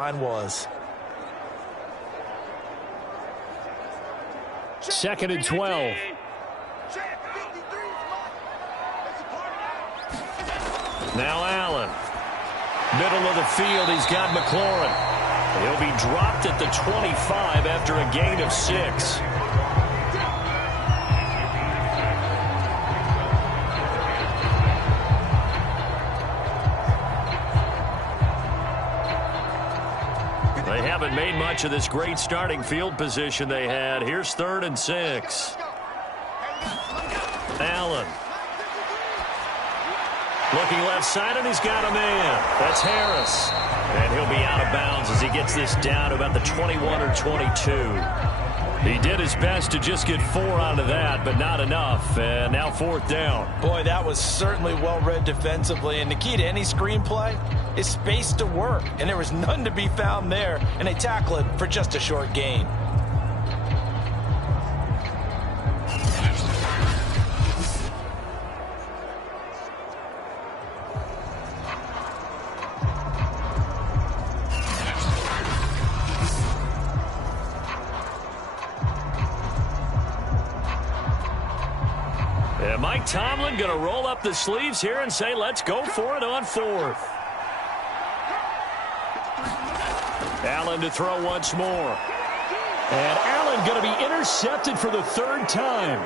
Mine was. 2nd and 12. Now Allen. Middle of the field, he's got McLaurin. He'll be dropped at the 25 after a gain of 6. They haven't made much of this great starting field position they had. Here's 3rd and 6. Allen. Looking left side, and he's got a man. That's Harris. And he'll be out of bounds as he gets this down to about the 21 or 22. He did his best to just get 4 out of that, but not enough. And now 4th down. Boy, that was certainly well-read defensively. And the key to any screenplay is space to work. And there was none to be found there. And they tackle it for just a short gain. Mike Tomlin going to roll up the sleeves here and say, let's go for it on 4th. Allen to throw once more. And Allen going to be intercepted for the 3rd time.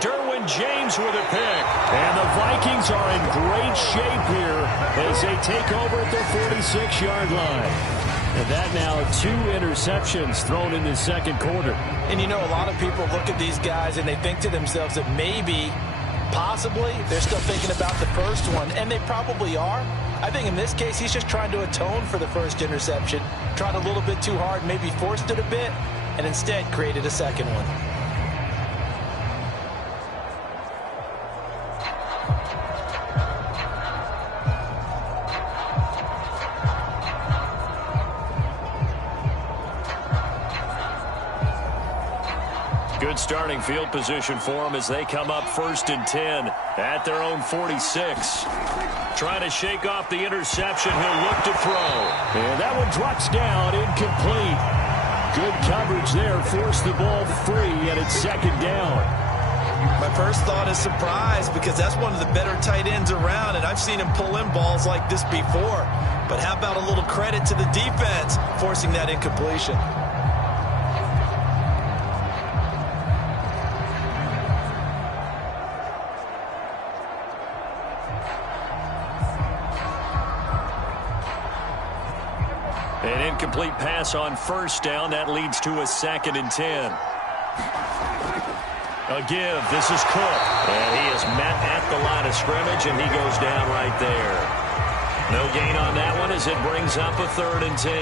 Derwin James with a pick. And the Vikings are in great shape here as they take over at their 46-yard line. And that now 2 interceptions thrown in the 2nd quarter. And you know, a lot of people look at these guys and they think to themselves that maybe, possibly, they're still thinking about the first one. And they probably are. I think in this case, he's just trying to atone for the first interception. Tried a little bit too hard, maybe forced it a bit, and instead created a second one. Good starting field position for them as they come up 1st and 10 at their own 46. Trying to shake off the interception. He'll look to throw. And that one drops down, incomplete. Good coverage there. Forced the ball free, and it's 2nd down. My first thought is surprise because that's one of the better tight ends around, and I've seen him pull in balls like this before. But how about a little credit to the defense forcing that incompletion? An incomplete pass on 1st down. That leads to a 2nd and 10. A give. This is Cook. And he is met at the line of scrimmage, and he goes down right there. No gain on that one as it brings up a 3rd and 10.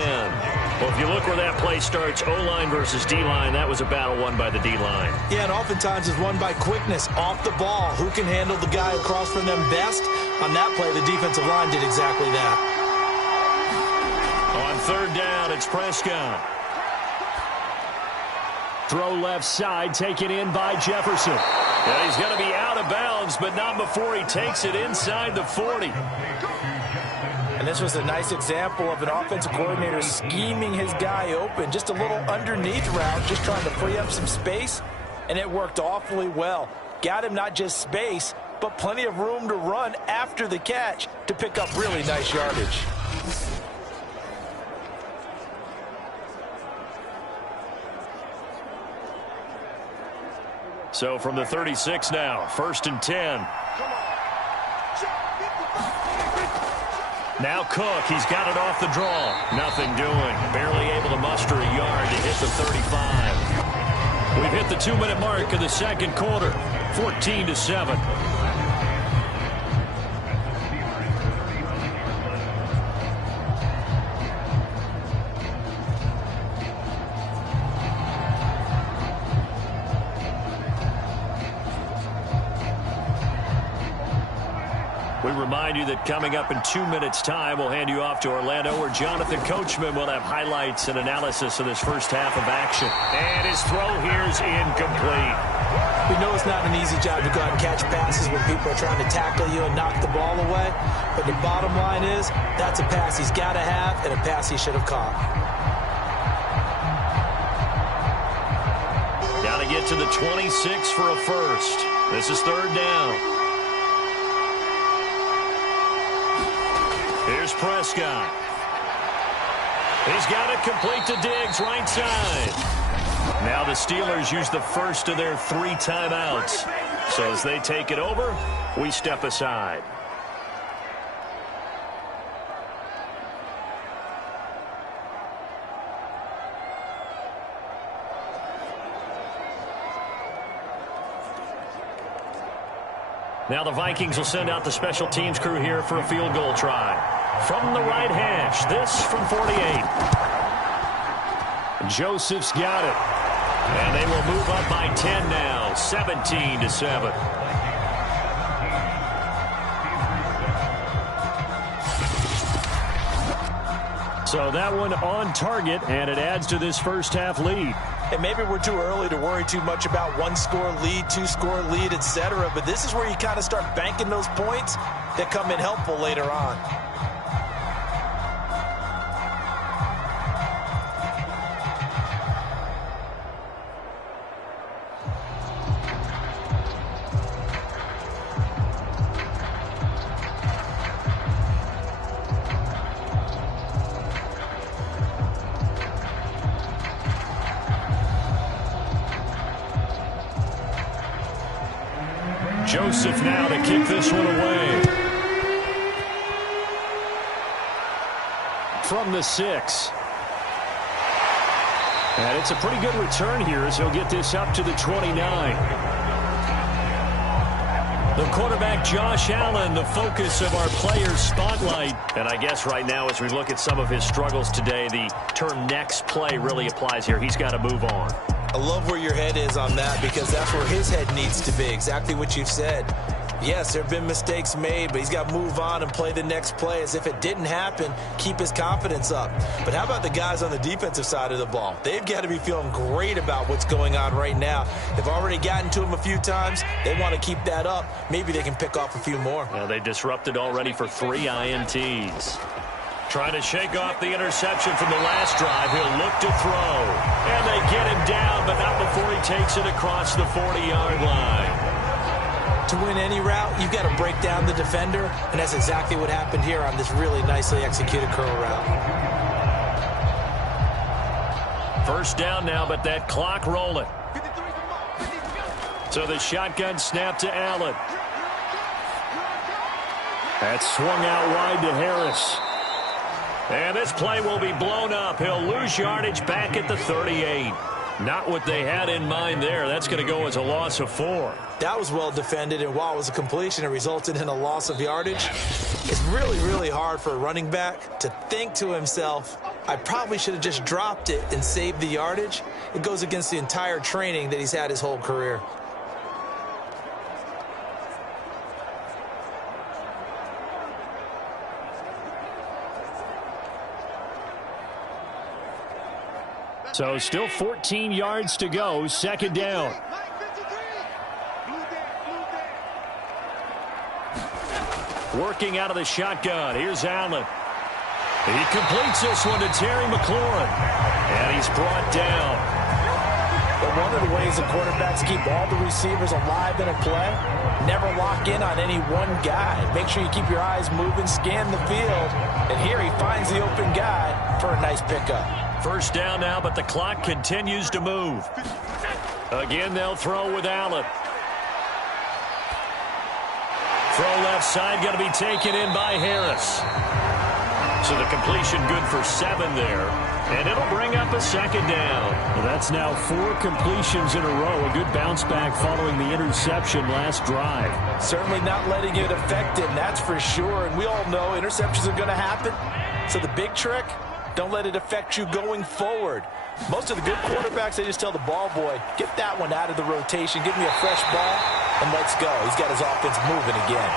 Well, if you look where that play starts, O-line versus D-line, that was a battle won by the D-line. Yeah, and oftentimes it's won by quickness, off the ball. Who can handle the guy across from them best? On that play, the defensive line did exactly that. On 3rd down, it's Prescott. Throw left side, taken in by Jefferson. And he's going to be out of bounds, but not before he takes it inside the 40. And this was a nice example of an offensive coordinator scheming his guy open. Just a little underneath route, just trying to free up some space, and it worked awfully well. Got him not just space, but plenty of room to run after the catch to pick up really nice yardage. So from the 36 now, 1st and 10. Now Cook, he's got it off the draw. Nothing doing. Barely able to muster a yard to hit the 35. We've hit the 2-minute mark of the 2nd quarter, 14-7. We remind you that coming up in 2 minutes' time, we'll hand you off to Orlando, where Jonathan Coachman will have highlights and analysis of this first half of action. And his throw here is incomplete. We know it's not an easy job to go out and catch passes when people are trying to tackle you and knock the ball away. But the bottom line is, that's a pass he's got to have and a pass he should have caught. Got to get to the 26 for a first. This is third down. Here's Prescott. He's got it complete to Diggs, right side. Now the Steelers use the first of their 3 timeouts. So as they take it over, we step aside. Now the Vikings will send out the special teams crew here for a field goal try. From the right hash, this from 48. Joseph's got it. And they will move up by 10 now, 17-7. So that one on target, and it adds to this first half lead. And maybe we're too early to worry too much about 1-score lead, 2-score lead, etc. But this is where you kind of start banking those points that come in helpful later on. Joseph now to kick this one away. From the 6. And it's a pretty good return here as he'll get this up to the 29. The quarterback, Josh Allen, the focus of our players' spotlight. And I guess right now as we look at some of his struggles today, the term next play really applies here. He's got to move on. I love where your head is on that because that's where his head needs to be, exactly what you've said. Yes, there have been mistakes made, but he's got to move on and play the next play as if it didn't happen, keep his confidence up. But how about the guys on the defensive side of the ball? They've got to be feeling great about what's going on right now. They've already gotten to him a few times. They want to keep that up. Maybe they can pick off a few more. Well, they disrupted already for 3 INTs. Trying to shake off the interception from the last drive. He'll look to throw. And they get him down, but not before he takes it across the 40-yard line. To win any route, you've got to break down the defender, and that's exactly what happened here on this really nicely executed curl route. First down now, but that clock rolling. So the shotgun snap to Allen. That's swung out wide to Harris. And this play will be blown up. He'll lose yardage back at the 38. Not what they had in mind there. That's going to go as a loss of 4. That was well defended, and while it was a completion, it resulted in a loss of yardage. It's really, really hard for a running back to think to himself, I probably should have just dropped it and saved the yardage. It goes against the entire training that he's had his whole career. So still 14 yards to go, second down. Working out of the shotgun. Here's Allen. He completes this one to Terry McLaurin. And he's brought down. But one of the ways the quarterbacks keep all the receivers alive in a play, never lock in on any one guy. Make sure you keep your eyes moving, scan the field. And here he finds the open guy for a nice pickup. First down now, but the clock continues to move. Again, they'll throw with Allen. Throw left side, going to be taken in by Harris. So the completion good for 7 there. And it'll bring up a second down. Well, that's now 4 completions in a row. A good bounce back following the interception last drive. Certainly not letting it affect him, that's for sure. And we all know interceptions are going to happen. So the big trick, don't let it affect you going forward. Most of the good quarterbacks, they just tell the ball boy, get that one out of the rotation, give me a fresh ball, and let's go. He's got his offense moving again.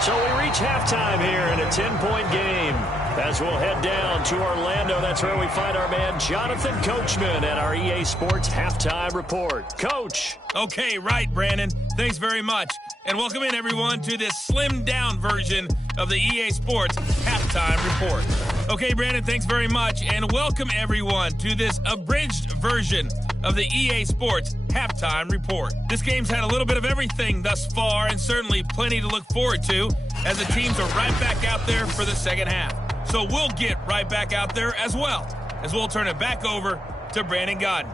So we reach halftime here in a 10-point game. As we'll head down to Orlando, that's where we find our man Jonathan Coachman at our EA Sports Halftime Report. Coach. Okay, right, Brandon. Thanks very much. And welcome in, everyone, to this slimmed-down version of the EA Sports Halftime Report. Okay, Brandon, thanks very much. And welcome, everyone, to this abridged version of the EA Sports Halftime Report. This game's had a little bit of everything thus far, and certainly plenty to look forward to, as the teams are right back out there for the second half. So we'll get right back out there as well, as we'll turn it back over to Brandon Godden.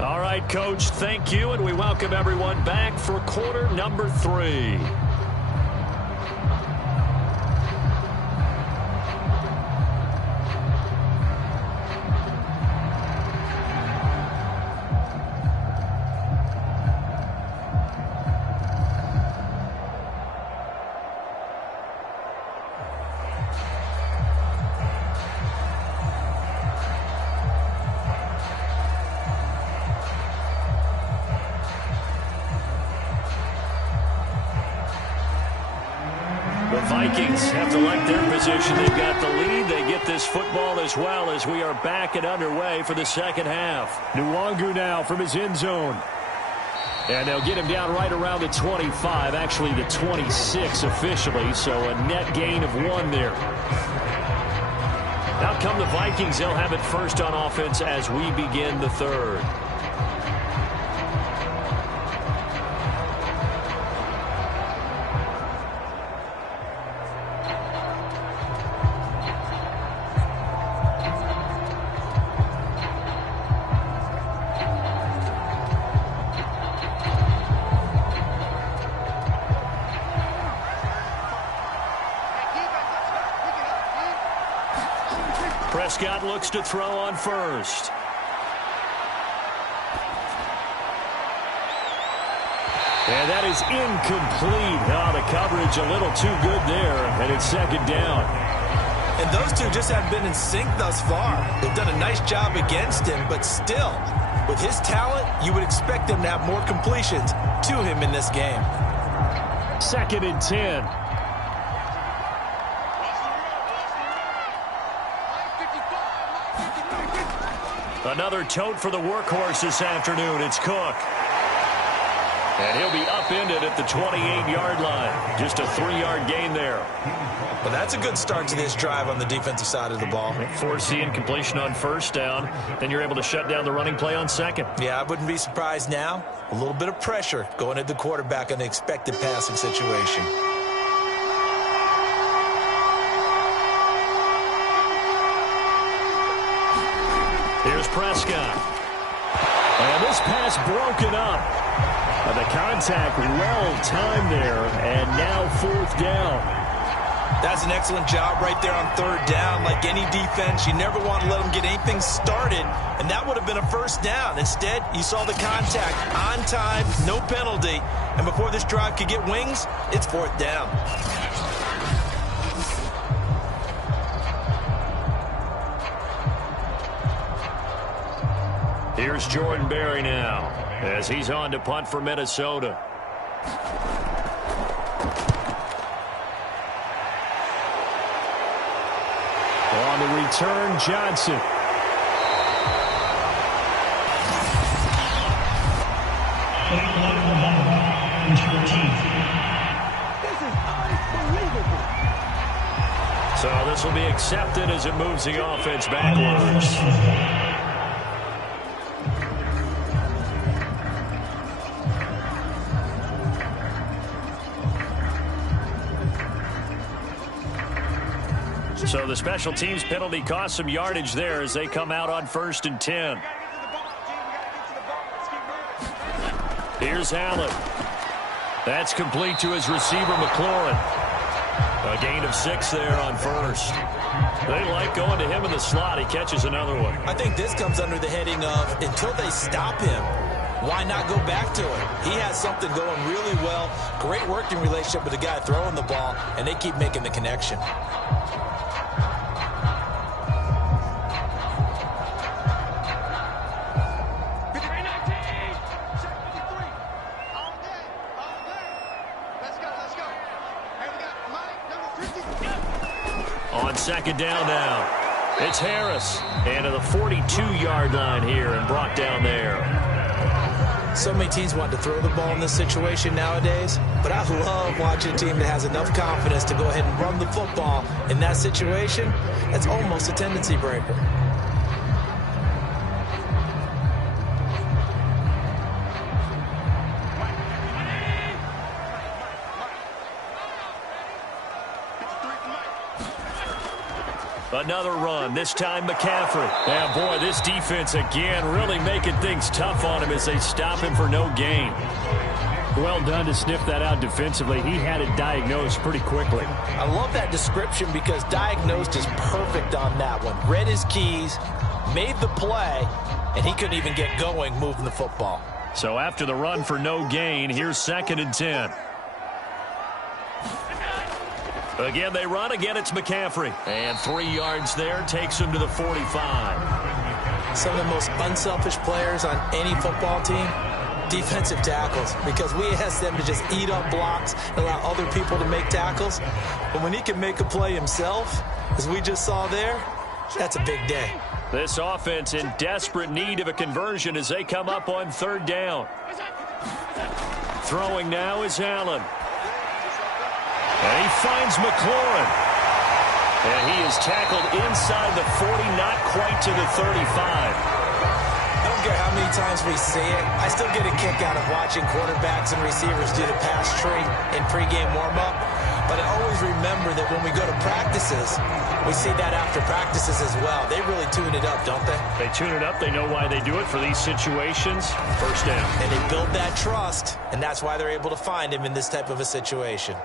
All right, Coach, thank you, and we welcome everyone back for quarter number 3. Vikings have to like their position. They've got the lead. They get this football as well as we are back and underway for the second half. Nwangu now from his end zone. And they'll get him down right around the 25, actually the 26 officially, so a net gain of 1 there. Out come the Vikings. They'll have it first on offense as we begin the third. Prescott looks to throw on first. And that is incomplete. Oh, the coverage a little too good there, and it's second down. And those two just haven't been in sync thus far. They've done a nice job against him, but still, with his talent, you would expect them to have more completions to him in this game. 2nd and 10. Another tote for the workhorse this afternoon. It's Cook. And he'll be upended at the 28-yard line. Just a 3-yard gain there. Well, that's a good start to this drive on the defensive side of the ball. Forcing incompletion on first down. Then you're able to shut down the running play on second. Yeah, I wouldn't be surprised now. A little bit of pressure going at the quarterback in the expected passing situation. Here's Prescott. And this pass broken up. And the contact well timed there, and now 4th down. That's an excellent job right there on 3rd down. Like any defense, you never want to let them get anything started, and that would have been a 1st down. Instead, you saw the contact on time, no penalty, and before this drive could get wings, it's 4th down. Here's Jordan Berry now as he's on to punt for Minnesota. On the return, Johnson. So this will be accepted as it moves the offense backwards. So the special teams penalty cost some yardage there as they come out on 1st and 10. Here's Allen. That's complete to his receiver, McLaurin. A gain of 6 there on 1st. They like going to him in the slot. He catches another one. I think this comes under the heading of until they stop him, why not go back to him? He has something going really well. Great working relationship with the guy throwing the ball, and they keep making the connection. Let's go. Hey, we got Mike. second down now. It's Harris. And to the 42-yard line here and brought down there. So many teams want to throw the ball in this situation nowadays, but I love watching a team that has enough confidence to go ahead and run the football in that situation. That's almost a tendency breaker. Another run, this time McCaffrey. And boy, this defense again really making things tough on him as they stop him for no gain. Well done to sniff that out defensively. He had it diagnosed pretty quickly. I love that description because diagnosed is perfect on that one. Read his keys, made the play, and he couldn't even get going moving the football. So after the run for no gain, here's 2nd and 10. Again, they run. Again, it's McCaffrey. And 3 yards there takes him to the 45. Some of the most unselfish players on any football team, defensive tackles, because we ask them to just eat up blocks and allow other people to make tackles. But when he can make a play himself, as we just saw there, that's a big day. This offense in desperate need of a conversion as they come up on 3rd down. Throwing now is Allen. And he finds McLaurin. And he is tackled inside the 40, not quite to the 35. I don't care how many times we see it. I still get a kick out of watching quarterbacks and receivers do the pass tree in pregame warm-up. But I always remember that when we go to practices, we see that after practices as well. They really tune it up, don't they? They tune it up. They know why they do it for these situations. 1st down. And they build that trust, and that's why they're able to find him in this type of a situation.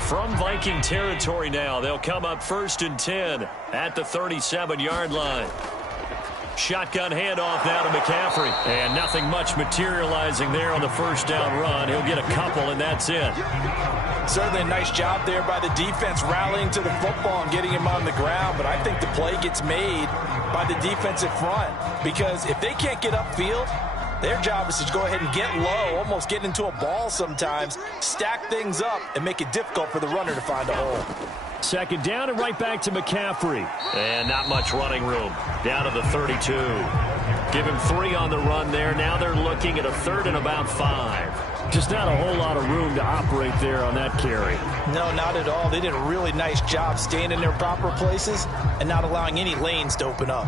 From Viking territory now, they'll come up 1st and 10 at the 37-yard line. Shotgun handoff now to McCaffrey. And nothing much materializing there on the 1st down run. He'll get a couple, and that's it. Certainly a nice job there by the defense rallying to the football and getting him on the ground. But I think the play gets made by the defensive front, because if they can't get upfield, their job is to go ahead and get low, almost get into a ball sometimes, stack things up, and make it difficult for the runner to find a hole. 2nd down and right back to McCaffrey. And not much running room. Down to the 32. Give him 3 on the run there. Now they're looking at a 3rd and about 5. Just not a whole lot of room to operate there on that carry. No, not at all. They did a really nice job staying in their proper places and not allowing any lanes to open up.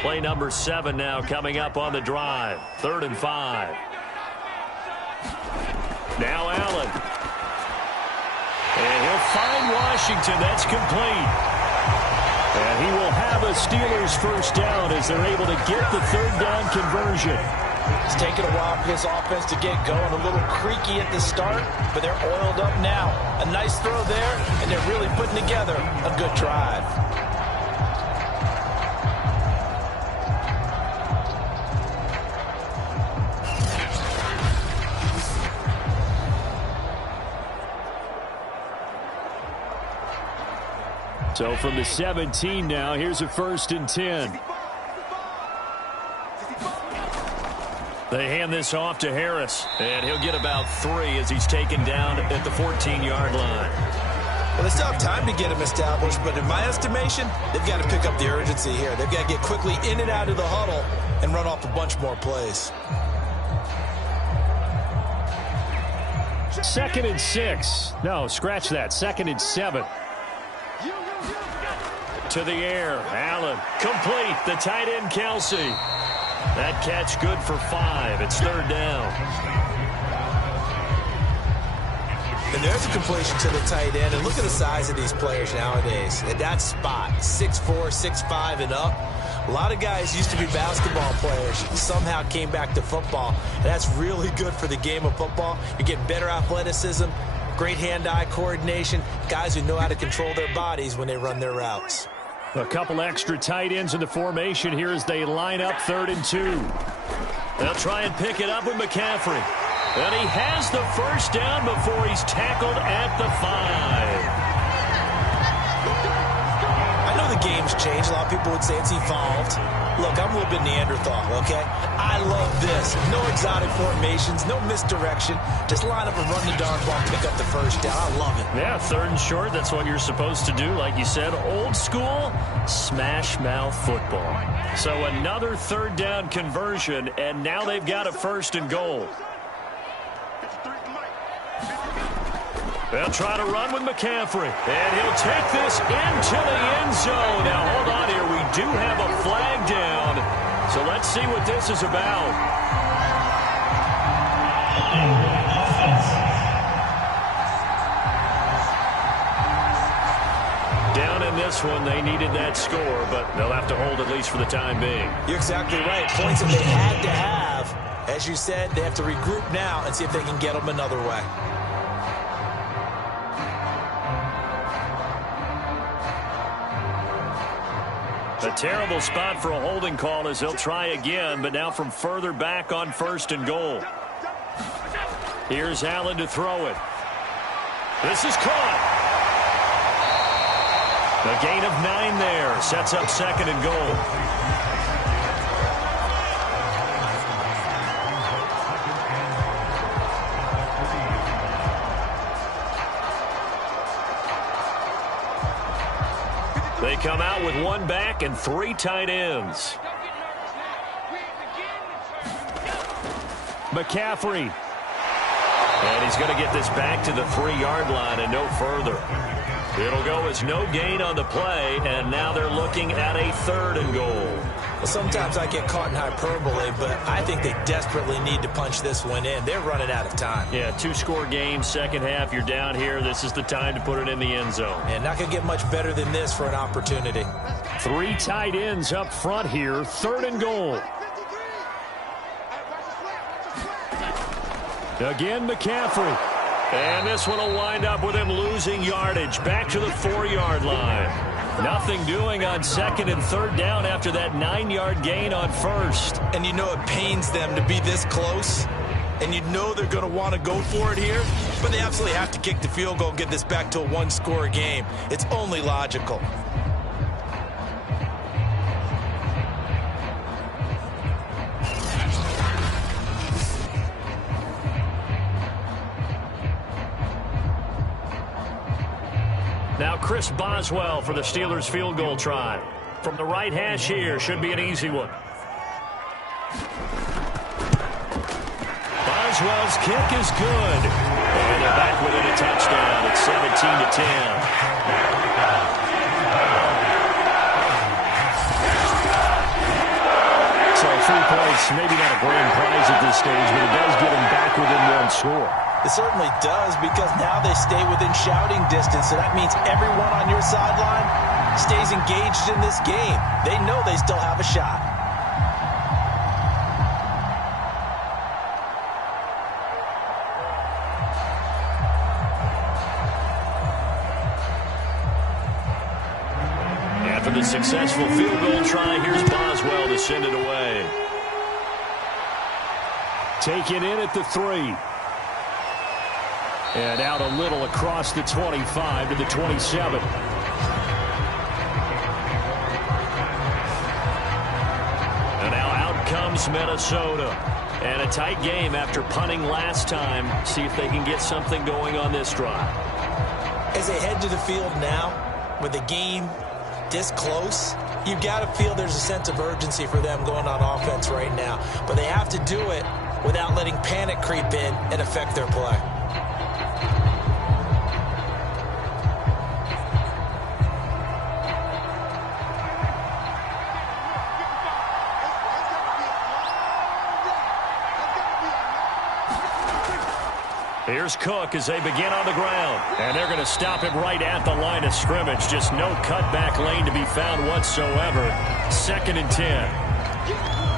Play number 7 now coming up on the drive. 3rd and 5. Now Allen. And he'll find Washington. That's complete. And he will have a Steelers 1st down as they're able to get the 3rd down conversion. It's taken a while for this offense to get going. A little creaky at the start, but they're oiled up now. A nice throw there, and they're really putting together a good drive. So from the 17 now, here's a 1st and 10. They hand this off to Harris, and he'll get about 3 as he's taken down at the 14-yard line. Well, they still have time to get him established, but in my estimation, they've got to pick up the urgency here. They've got to get quickly in and out of the huddle and run off a bunch more plays. 2nd and 6. No, scratch that. 2nd and 7. To the air, Allen, complete, the tight end, Kelsey. That catch good for 5. It's 3rd down. And there's a completion to the tight end. And look at the size of these players nowadays. At that spot, 6'4", 6'5", and up. A lot of guys used to be basketball players, somehow came back to football. And that's really good for the game of football. You're getting better athleticism, great hand-eye coordination, guys who know how to control their bodies when they run their routes. A couple extra tight ends in the formation here as they line up 3rd and 2. They'll try and pick it up with McCaffrey. And he has the 1st down before he's tackled at the 5. I know the the game's changed. A lot of people would say it's evolved. Look, I'm a little bit Neanderthal, okay? I love this. No exotic formations, no misdirection. Just line up and run the darn ball, pick up the first down. I love it. Yeah, 3rd and short, that's what you're supposed to do. Like you said, old school, smash mouth football. So another 3rd down conversion, and now they've got a 1st and goal. They'll try to run with McCaffrey, and he'll take this into the end zone. Now, hold on here. We do have a flag down, so let's see what this is about. Down in this one, they needed that score, but they'll have to hold at least for the time being. You're exactly right. Points that they had to have. As you said, they have to regroup now and see if they can get them another way. A terrible spot for a holding call as they'll try again, but now from further back on 1st and goal. Here's Allen to throw it. This is caught. A gain of 9 there. Sets up 2nd and goal. They come out with 1 back and 3 tight ends. McCaffrey. And he's going to get this back to the 3-yard line and no further. It'll go as no gain on the play, and now they're looking at a 3rd and goal. Well, sometimes I get caught in hyperbole, but I think they desperately need to punch this one in. They're running out of time. Yeah, 2-score game, second half, you're down here. This is the time to put it in the end zone. And not going to get much better than this for an opportunity. 3 tight ends up front here, 3rd and goal. Again, McCaffrey. And this one will wind up with him losing yardage back to the 4-yard line. Nothing doing on 2nd and 3rd down after that 9-yard gain on 1st. And you know it pains them to be this close. And you know they're going to want to go for it here. But they absolutely have to kick the field goal and get this back to a 1-score game. It's only logical. Now Chris Boswell for the Steelers field goal try. From the right hash here, should be an easy one. Boswell's kick is good. And they're back within a touchdown. It's 17-10. So 3 points, maybe not a grand prize at this stage, but it does get them back within 1 score. It certainly does, because now they stay within shouting distance, so that means everyone on your sideline stays engaged in this game. They know they still have a shot. After the successful field goal try, here's Boswell to send it away. Taken in at the 3. And out a little across the 25 to the 27. And now out comes Minnesota. And a tight game after punting last time. See if they can get something going on this drive. As they head to the field now, with the game this close, you've got to feel there's a sense of urgency for them going on offense right now. But they have to do it without letting panic creep in and affect their play. Here's Cook as they begin on the ground. And they're going to stop him right at the line of scrimmage. Just no cutback lane to be found whatsoever. 2nd and 10.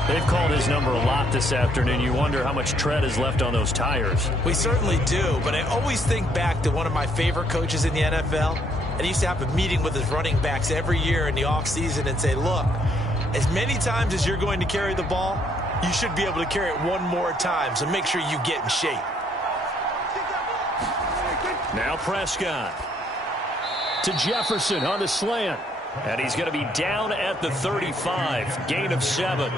They've called his number a lot this afternoon. You wonder how much tread is left on those tires. We certainly do, but I always think back to one of my favorite coaches in the NFL. And he used to have a meeting with his running backs every year in the offseason and say, look, as many times as you're going to carry the ball, you should be able to carry it one more time, so make sure you get in shape. Now Prescott to Jefferson on the slant. And he's going to be down at the 35, gain of 7.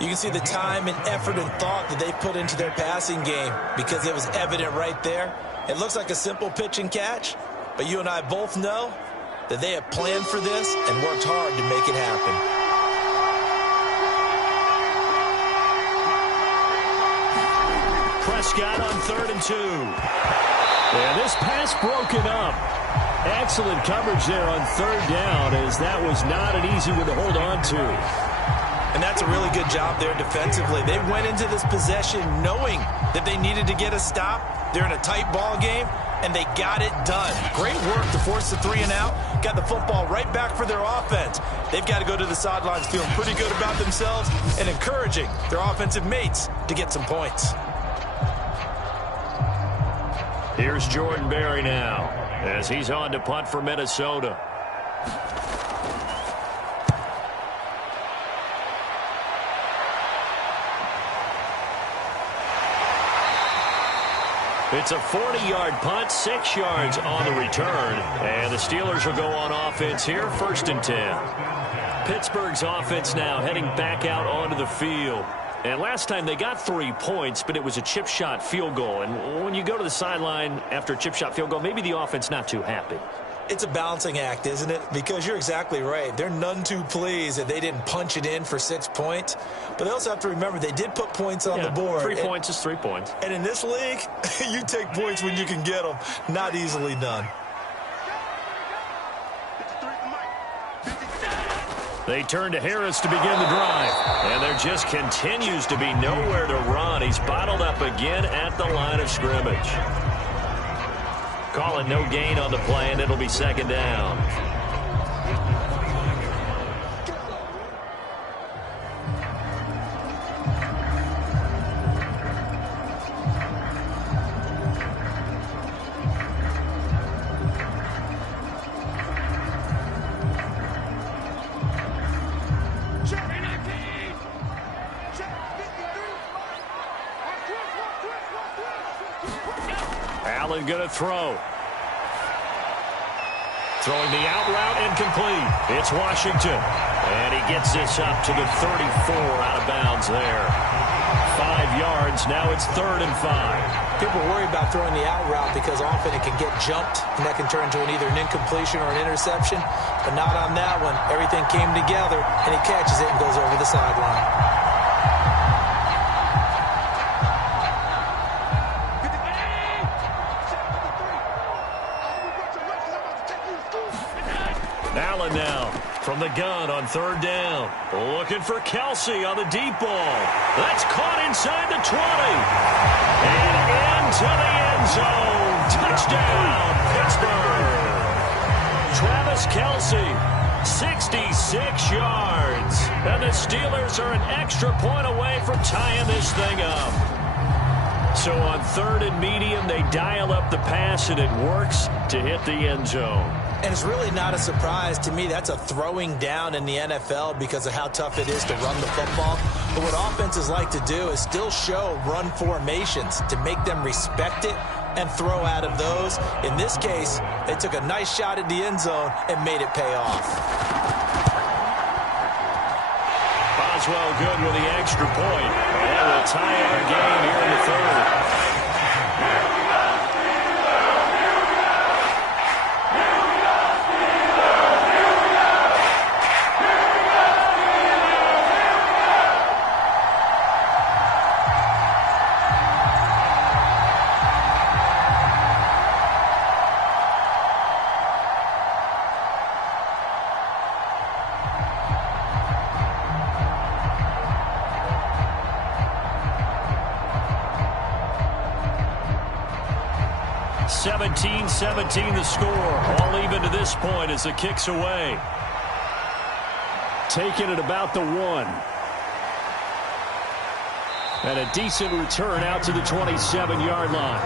You can see the time and effort and thought that they put into their passing game because it was evident right there. It looks like a simple pitch and catch, but you and I both know that they have planned for this and worked hard to make it happen. Prescott on 3rd and 2. And this pass broken up. Excellent coverage there on 3rd down, as that was not an easy one to hold on to. And that's a really good job there defensively. They went into this possession knowing that they needed to get a stop. They're in a tight ball game, and they got it done. Great work to force the 3 and out. Got the football right back for their offense. They've got to go to the sidelines feeling pretty good about themselves and encouraging their offensive mates to get some points. Here's Jordan Berry now, as he's on to punt for Minnesota. It's a 40-yard punt, 6 yards on the return. And the Steelers will go on offense here, 1st and 10. Pittsburgh's offense now heading back out onto the field. And last time they got 3 points, but it was a chip shot field goal. And when you go to the sideline after a chip shot field goal, maybe the offense not too happy. It's a balancing act, isn't it? Because you're exactly right. They're none too pleased that they didn't punch it in for 6 points. But they also have to remember they did put points on the board. 3 points is 3 points. And in this league, you take points when you can get them. Not easily done. They turn to Harris to begin the drive. And there just continues to be nowhere to run. He's bottled up again at the line of scrimmage. Calling no gain on the play, and it'll be 2nd down. Allen going to throw. Throwing the out route incomplete. It's Washington. And he gets this up to the 34 out of bounds there. 5 yards. Now it's 3rd and 5. People worry about throwing the out route because often it can get jumped, and that can turn into either an incompletion or an interception. But not on that one. Everything came together, and he catches it and goes over the sideline. Allen now from the gun on 3rd down. Looking for Kelsey on the deep ball. That's caught inside the 20. And into the end zone. Touchdown, Pittsburgh. Travis Kelsey, 66 yards. And the Steelers are an extra point away from tying this thing up. So on 3rd and medium, they dial up the pass, and it works to hit the end zone. And it's really not a surprise to me. That's a throwing down in the NFL because of how tough it is to run the football. But what offenses like to do is still show run formations to make them respect it and throw out of those. In this case, they took a nice shot at the end zone and made it pay off. Boswell good with the extra point. And we'll tie our game here in the 3rd. .17 the score. All even to this point as the kick's away. Taking it about the 1. And a decent return out to the 27-yard line.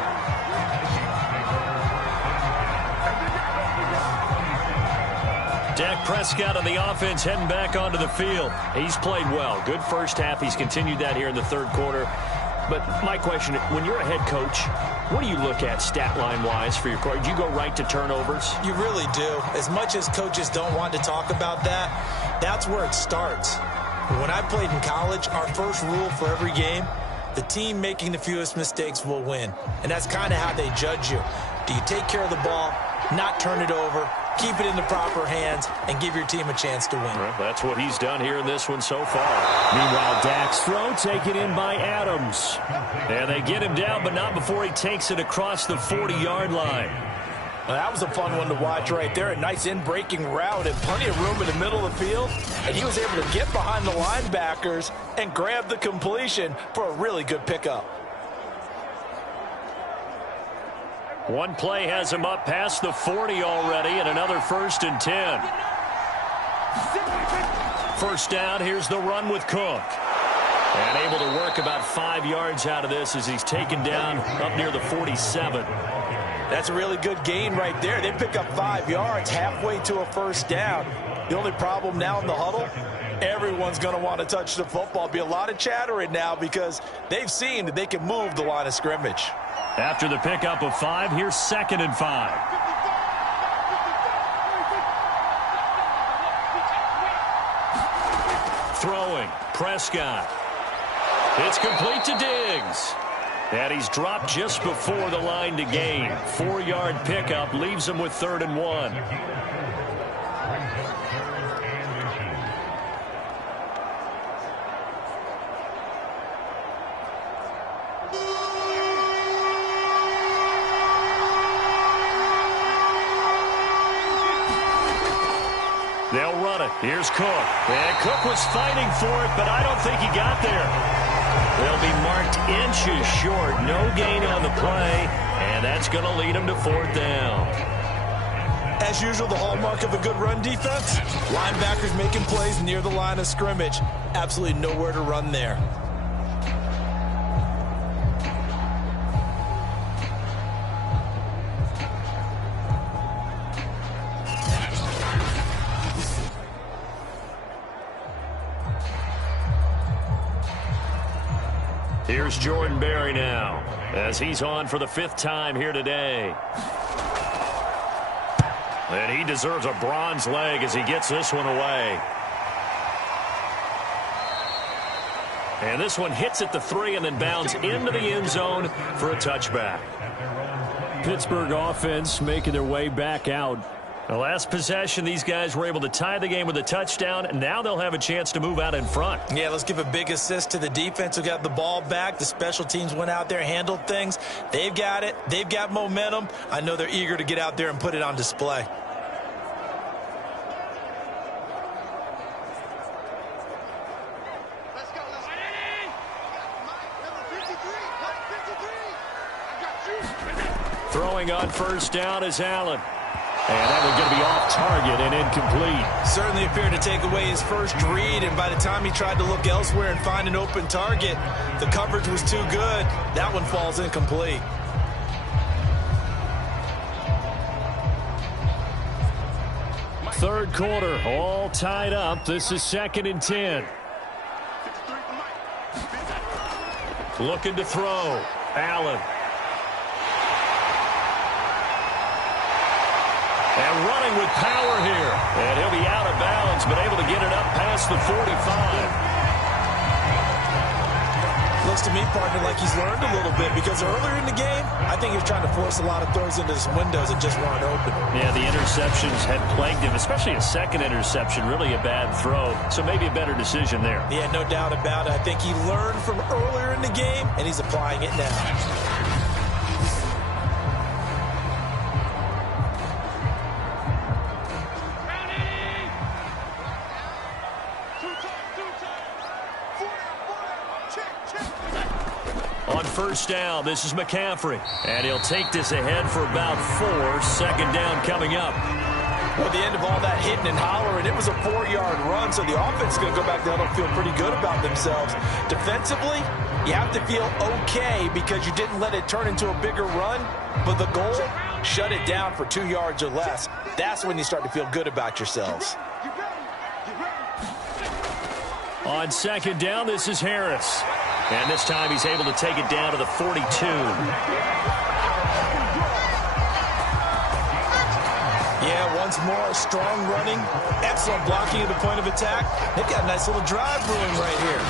Dak Prescott on the offense heading back onto the field. He's played well. Good first half. He's continued that here in the 3rd quarter. But my question, when you're a head coach, what do you look at stat line-wise for your coach? Do you go right to turnovers? You really do. As much as coaches don't want to talk about that, that's where it starts. When I played in college, our first rule for every game, the team making the fewest mistakes will win. And that's kind of how they judge you. Do you take care of the ball, not turn it over, keep it in the proper hands, and give your team a chance to win? Well, that's what he's done here in this one so far. Meanwhile, Dak's throw taken in by Adams. And they get him down, but not before he takes it across the 40-yard line. Well, that was a fun one to watch right there. A nice in-breaking route and plenty of room in the middle of the field. And he was able to get behind the linebackers and grab the completion for a really good pickup. One play has him up past the 40 already, and another 1st and 10. First down, here's the run with Cook. And able to work about 5 yards out of this as he's taken down up near the 47. That's a really good gain right there. They pick up 5 yards halfway to a first down. The only problem now in the huddle, everyone's going to want to touch the football. Be a lot of chattering now because they've seen that they can move the line of scrimmage. After the pickup of 5, here's 2nd and 5. Throwing, Prescott. It's complete to Diggs. And he's dropped just before the line to gain. 4-yard pickup leaves him with 3rd and 1. They'll run it. Here's Cook. And Cook was fighting for it, but I don't think he got there. They'll be marked inches short. No gain on the play, and that's going to lead them to 4th down. As usual, the hallmark of a good run defense, linebackers making plays near the line of scrimmage. Absolutely nowhere to run there. Here's Jordan Berry now, as he's on for the 5th time here today. And he deserves a bronze leg as he gets this one away. And this one hits at the 3 and then bounds into the end zone for a touchback. Pittsburgh offense making their way back out. The last possession, these guys were able to tie the game with a touchdown, and now they'll have a chance to move out in front. Yeah, let's give a big assist to the defense who got the ball back. The special teams went out there, handled things. They've got it. They've got momentum. I know they're eager to get out there and put it on display. Throwing on first down is Allen. And that one's going to be off target and incomplete. Certainly appeared to take away his first read, and by the time he tried to look elsewhere and find an open target, the coverage was too good. That one falls incomplete. Third quarter, all tied up. This is 2nd and 10. Looking to throw. Allen. And running with power here. And he'll be out of bounds, but able to get it up past the 45. Looks to me, partner, like he's learned a little bit because earlier in the game, I think he was trying to force a lot of throws into some windows that just weren't open. Yeah, the interceptions had plagued him, especially a second interception, really a bad throw. So maybe a better decision there. Yeah, no doubt about it. I think he learned from earlier in the game, and he's applying it now. First down, this is McCaffrey. And he'll take this ahead for about 4. 2nd down coming up. Well, at the end of all that hitting and hollering, it was a 4-yard run, so the offense is going to go back there and feel pretty good about themselves. Defensively, you have to feel okay because you didn't let it turn into a bigger run, but the goal, shut it down for 2 yards or less. That's when you start to feel good about yourselves. On 2nd down, this is Harris. And this time he's able to take it down to the 42. Yeah, once more, strong running, excellent blocking at the point of attack. They've got a nice little drive brewing right here.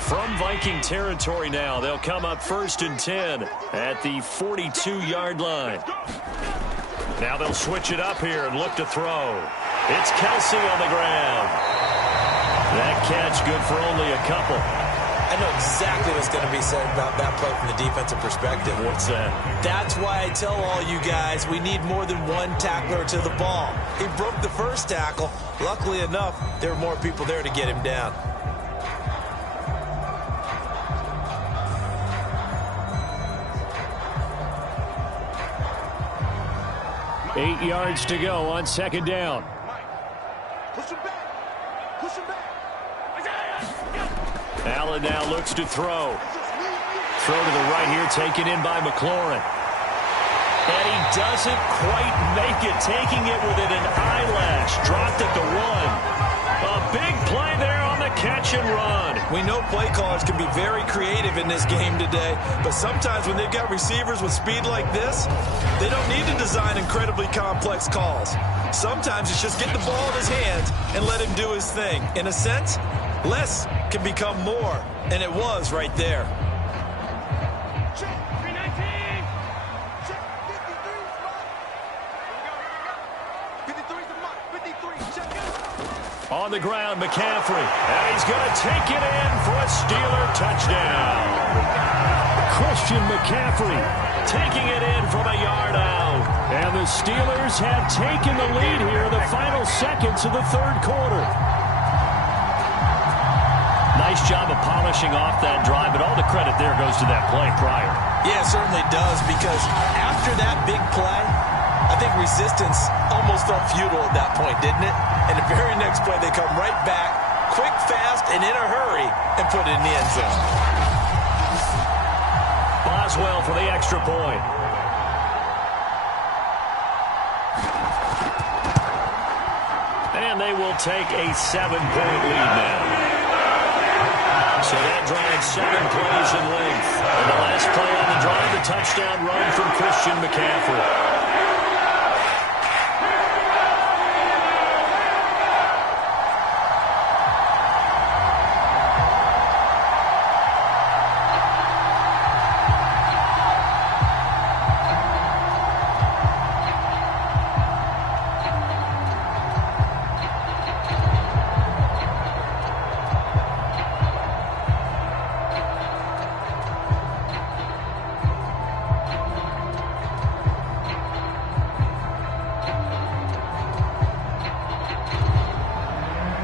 From Viking territory now, they'll come up 1st and 10 at the 42-yard line. Now they'll switch it up here and look to throw. It's Kelsey on the ground. That catch good for only a couple. I know exactly what's going to be said about that play from the defensive perspective. What's that? That's why I tell all you guys we need more than one tackler to the ball. He broke the first tackle. Luckily enough, there were more people there to get him down. 8 yards to go on 2nd down. Push him back. Push him back. Allen now looks to throw. Throw to the right here, taken in by McLaurin. And he doesn't quite make it, taking it within an eyelash. Dropped at the 1. A big play there on the catch and run. We know play callers can be very creative in this game today, but sometimes when they've got receivers with speed like this, they don't need to design incredibly complex calls. Sometimes it's just get the ball in his hands and let him do his thing. In a sense, less can become more, and it was right there. On the ground, McCaffrey. And he's going to take it in for a Steeler touchdown. Christian McCaffrey taking it in from a yard out. And the Steelers have taken the lead here in the final seconds of the 3rd quarter. Nice job of polishing off that drive, but all the credit there goes to that play prior. Yeah, it certainly does, because after that big play, I think resistance almost felt futile at that point, didn't it? And the very next play, they come right back, quick, fast, and in a hurry, and put it in the end zone. Boswell for the extra point. And they will take a 7-point lead now. So that drive 7 plays in length. And the last play on the drive, the touchdown run from Christian McCaffrey.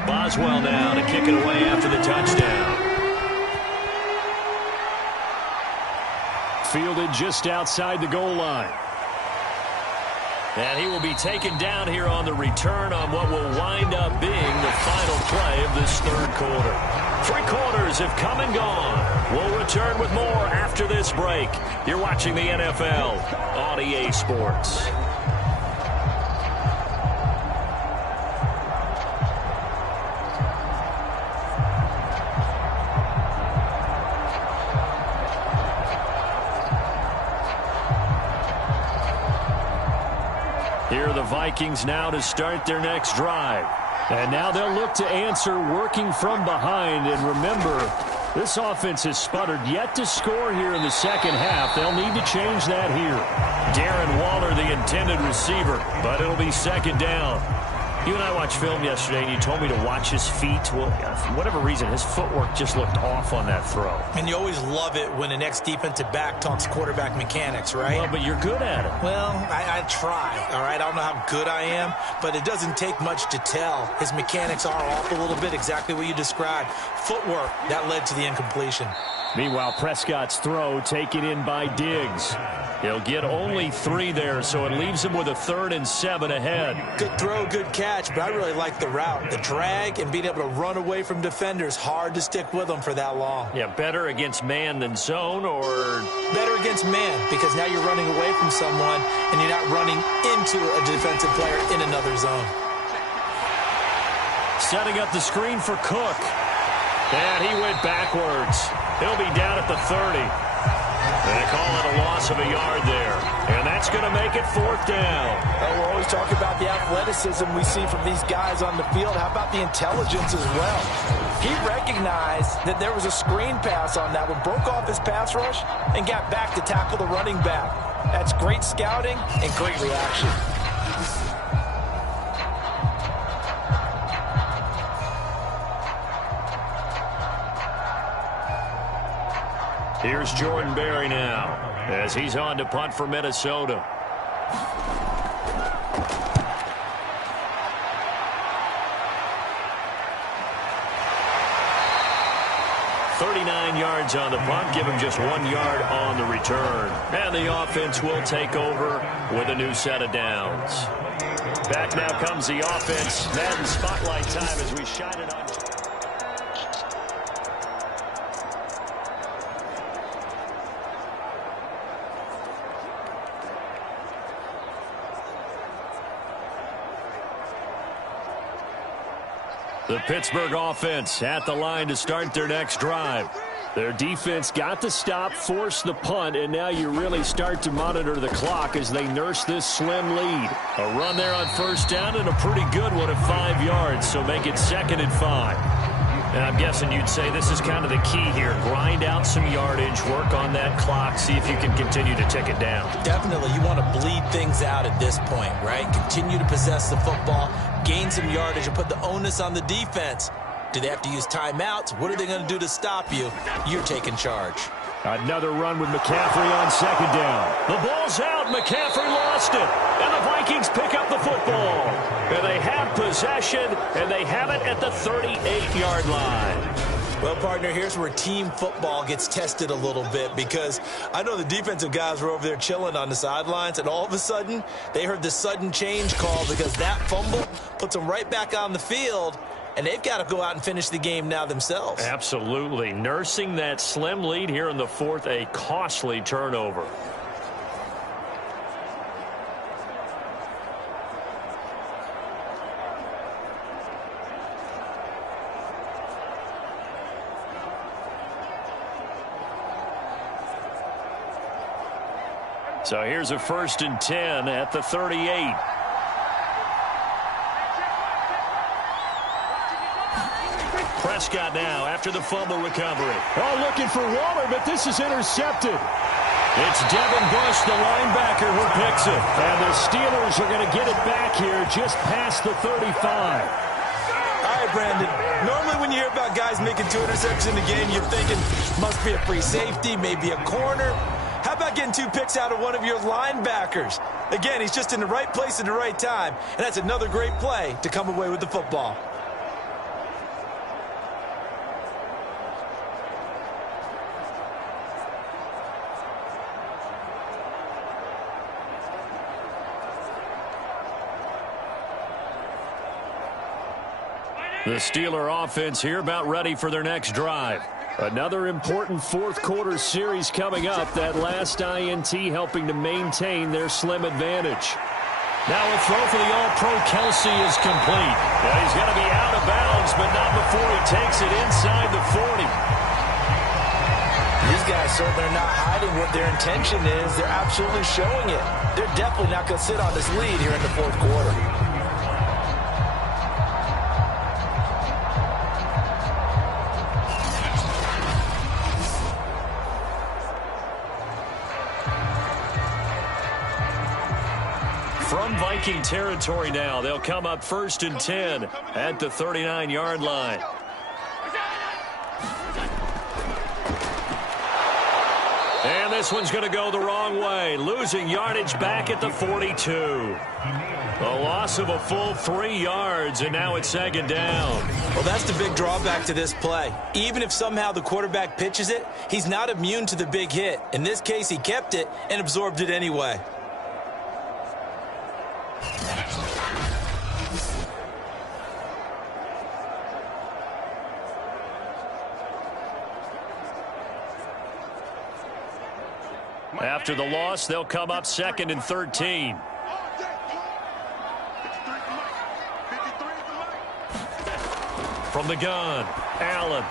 Boswell now to kick it away after the touchdown. Fielded just outside the goal line. And he will be taken down here on the return on what will wind up being the final play of this 3rd quarter. 3 quarters have come and gone. We'll return with more after this break. You're watching the NFL on EA Sports. Here are the Vikings now to start their next drive. And now they'll look to answer working from behind. And remember, this offense has sputtered yet to score here in the 2nd half. They'll need to change that here. Darren Waller, the intended receiver, but it'll be 2nd down. You and I watched film yesterday, and you told me to watch his feet. Well, for whatever reason, his footwork just looked off on that throw. And you always love it when an ex-defensive back talks quarterback mechanics, right? Well, but you're good at it. Well, I try, all right? I don't know how good I am, but it doesn't take much to tell. His mechanics are off a little bit, exactly what you described. Footwork, that led to the incompletion. Meanwhile, Prescott's throw taken in by Diggs. He'll get only 3 there, so it leaves him with a 3rd and 7 ahead. Good throw, good catch. catch, but I really like the route. The drag and being able to run away from defenders, hard to stick with them for that long. Yeah, better against man than zone, or? Better against man, because now you're running away from someone and you're not running into a defensive player in another zone. Setting up the screen for Cook. And he went backwards. He'll be down at the 30. They call it a loss of a yard there. And that's going to make it 4th down. Well, we're always talking about the athleticism we see from these guys on the field. How about the intelligence as well? He recognized that there was a screen pass on that one, broke off his pass rush, and got back to tackle the running back. That's great scouting and great reaction. Here's Jordan Berry now as he's on to punt for Minnesota. $39 yards on the punt, give him just 1 yard on the return. And the offense will take over with a new set of downs. Back now comes the offense. Madden spotlight time as we shine it on. The Pittsburgh offense at the line to start their next drive. Their defense got the stop, forced the punt, and now you really start to monitor the clock as they nurse this slim lead. A run there on 1st down and a pretty good one at 5 yards, so make it 2nd and 5. And I'm guessing you'd say this is kind of the key here. Grind out some yardage, work on that clock, see if you can continue to tick it down. Definitely, you want to bleed things out at this point, right? Continue to possess the football, gain some yardage, and put the onus on the defense. Do they have to use timeouts? What are they going to do to stop you? You're taking charge. Another run with McCaffrey on 2nd down. The ball's out. McCaffrey lost it. And the Vikings pick up the football. And they have possession, and they have it at the 38-yard line. Well, partner, here's where team football gets tested a little bit, because I know the defensive guys were over there chilling on the sidelines, and all of a sudden, they heard the sudden change call because that fumble puts them right back on the field, and they've got to go out and finish the game now themselves. Absolutely. Nursing that slim lead here in the 4th, a costly turnover. So here's a 1st and 10 at the 38. Prescott now after the fumble recovery. Oh, looking for Waller, but this is intercepted. It's Devin Bush, the linebacker, who picks it. And the Steelers are going to get it back here just past the 35. All right, Brandon. Normally when you hear about guys making 2 interceptions in a game, you're thinking must be a free safety, maybe a corner. How about getting 2 picks out of one of your linebackers? Again, he's just in the right place at the right time, and that's another great play to come away with the football. The Steeler offense here about ready for their next drive. Another important 4th quarter series coming up. That last INT helping to maintain their slim advantage. Now a throw for the All-Pro Kelsey is complete. And he's going to be out of bounds, but not before he takes it inside the 40. These guys certainly are not hiding what their intention is. They're absolutely showing it. They're definitely not going to sit on this lead here in the 4th quarter. From Viking territory now, they'll come up 1st and 10 at the 39-yard line. And this one's going to go the wrong way, losing yardage back at the 42. A loss of a full 3 yards, and now it's 2nd down. Well, that's the big drawback to this play. Even if somehow the quarterback pitches it, he's not immune to the big hit. In this case, he kept it and absorbed it anyway. After the loss, they'll come up 2nd and 13. From the gun, Allen.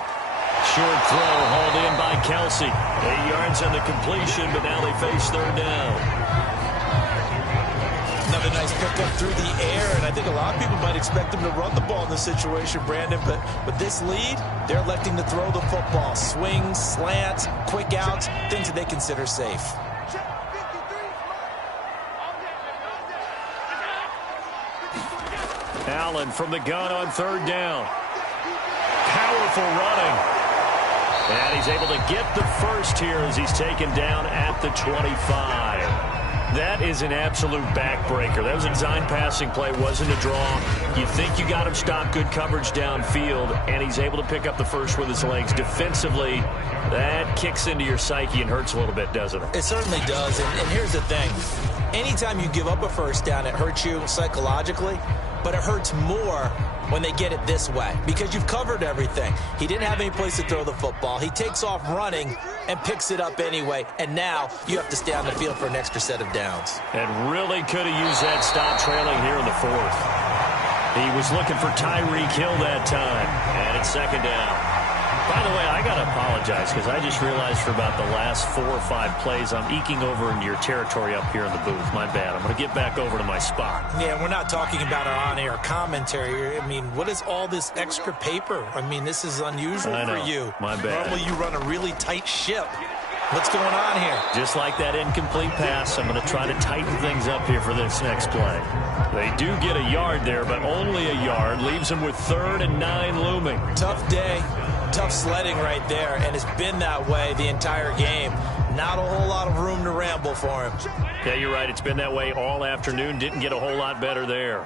Short throw hauled in by Kelsey. 8 yards on the completion, but now they face 3rd down. Another nice pickup through the air, and I think a lot of people might expect them to run the ball in this situation, Brandon, but with this lead, they're electing to throw the football. Swings, slants, quick outs, things that they consider safe. Allen from the gun on 3rd down. Powerful running. And he's able to get the first here as he's taken down at the 25. That is an absolute backbreaker. That was a design passing play, wasn't a draw. You think you got him stopped, good coverage downfield, and he's able to pick up the first with his legs. Defensively, that kicks into your psyche and hurts a little bit, doesn't it? It certainly does, and here's the thing. Anytime you give up a first down, it hurts you psychologically, but it hurts more when they get it this way because you've covered everything. He didn't have any place to throw the football. He takes off running and picks it up anyway, and now you have to stay on the field for an extra set of downs. And really could have used that stop trailing here in the 4th. He was looking for Tyreek Hill that time, and it's 2nd down. By the way, I got to apologize because I just realized for about the last 4 or 5 plays, I'm eking over into your territory up here in the booth. My bad. I'm going to get back over to my spot. Yeah, we're not talking about our on-air commentary. I mean, what is all this extra paper? I mean, this is unusual for you. My bad. Normally you run a really tight ship. What's going on here? Just like that incomplete pass, I'm going to try to tighten things up here for this next play. They do get a yard there, but only a yard. Leaves them with 3rd and 9 looming. Tough day. Tough sledding right there, and it's been that way the entire game. Not a whole lot of room to ramble for him. Yeah, you're right. It's been that way all afternoon. Didn't get a whole lot better there.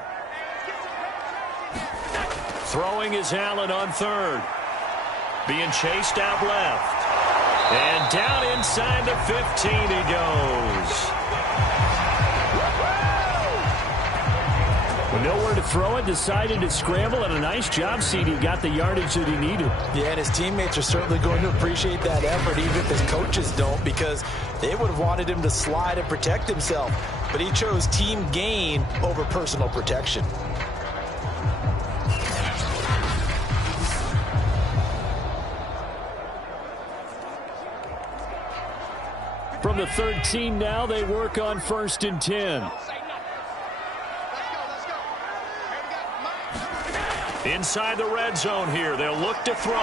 Throwing is Allen on 3rd. Being chased out left. And down inside the 15 he goes. With nowhere to throw it, decided to scramble, and a nice job, CD. Got the yardage that he needed. Yeah, and his teammates are certainly going to appreciate that effort, even if his coaches don't, because they would have wanted him to slide and protect himself. But he chose team gain over personal protection. From the 13 now, they work on 1st and 10. Inside the red zone here, they'll look to throw.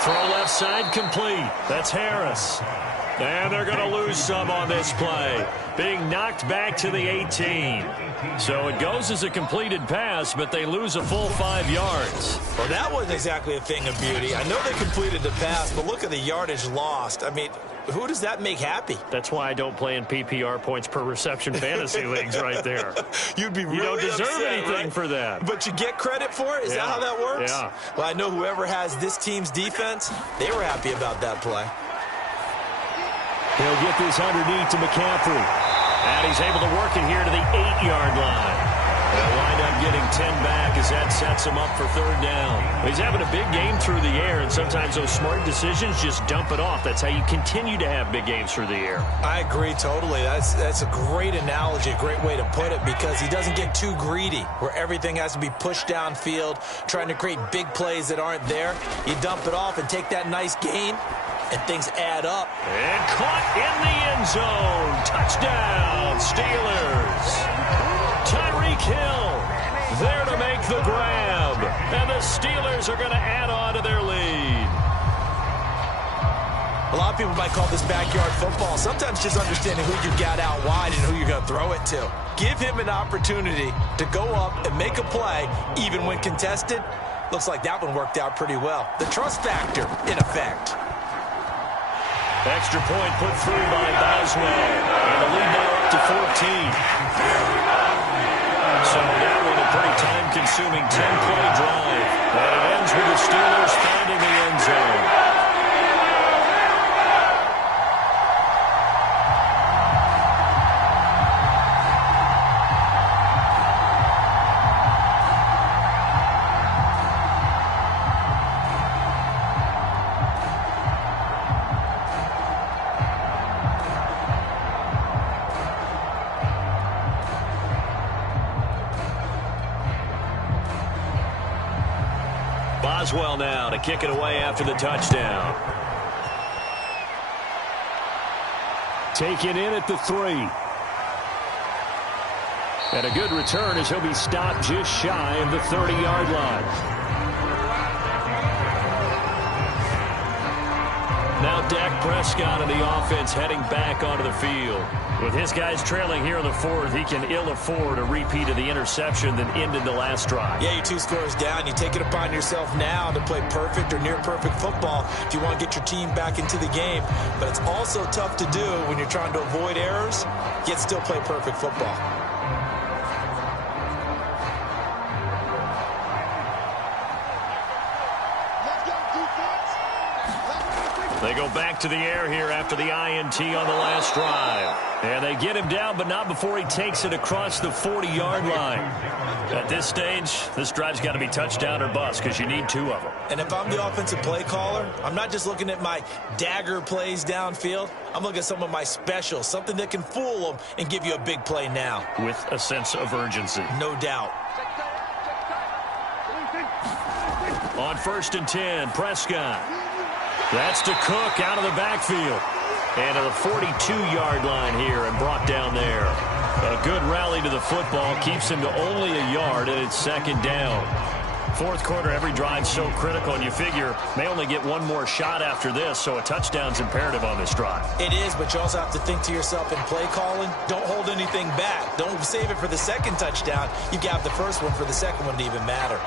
Throw left side complete. That's Harris. And they're going to lose some on this play. Being knocked back to the 18. So it goes as a completed pass, but they lose a full 5 yards. Well, that wasn't exactly a thing of beauty. I know they completed the pass, but look at the yardage lost. I mean, who does that make happy? That's why I don't play in PPR points per reception fantasy leagues right there. You'd be really You don't deserve upset, anything right? for that. But you get credit for it? Is that how that works? Yeah. Well, I know whoever has this team's defense, they were happy about that play. He'll get this underneath to McCaffrey. And he's able to work it here to the 8-yard line. They'll wind up getting 10 back as that sets him up for 3rd down. He's having a big game through the air, and sometimes those smart decisions just dump it off. That's how you continue to have big games through the air. I agree totally. That's a great analogy, a great way to put it, because he doesn't get too greedy where everything has to be pushed downfield, trying to create big plays that aren't there. You dump it off and take that nice gain, and things add up. And caught in the end zone. Touchdown, Steelers. Tyreek Hill there to make the grab. And the Steelers are going to add on to their lead. A lot of people might call this backyard football. Sometimes just understanding who you got out wide and who you're going to throw it to. Give him an opportunity to go up and make a play, even when contested. Looks like that one worked out pretty well. The trust factor, in effect. Extra point put through by Boswell. And the lead now up to 14. So that was a pretty time-consuming 10-play drive. And it ends with the Steelers finding the end zone. Boswell now to kick it away after the touchdown. Taken in at the 3. And a good return as he'll be stopped just shy of the 30-yard line. Now Dak Prescott and the offense heading back onto the field. With his guys trailing here in the 4th, he can ill afford a repeat of the interception that ended the last drive. Yeah, you're 2 scores down. You take it upon yourself now to play perfect or near perfect football if you want to get your team back into the game. But it's also tough to do when you're trying to avoid errors, yet still play perfect football. They go back to the air here after the INT on the last drive. And they get him down, but not before he takes it across the 40-yard line. At this stage, this drive's got to be touchdown or bust because you need 2 of them. And if I'm the offensive play caller, I'm not just looking at my dagger plays downfield. I'm looking at some of my specials, something that can fool them and give you a big play now. With a sense of urgency. No doubt. On 1st and 10, Prescott. That's to Cook out of the backfield. And to the 42-yard line here and brought down there. A good rally to the football keeps him to only a yard, and it's 2nd down. 4th quarter, every drive so critical, and you figure may only get 1 more shot after this, so a touchdown's imperative on this drive. It is, but you also have to think to yourself in play calling, don't hold anything back. Don't save it for the 2nd touchdown. You got the 1st one for the 2nd one to even matter.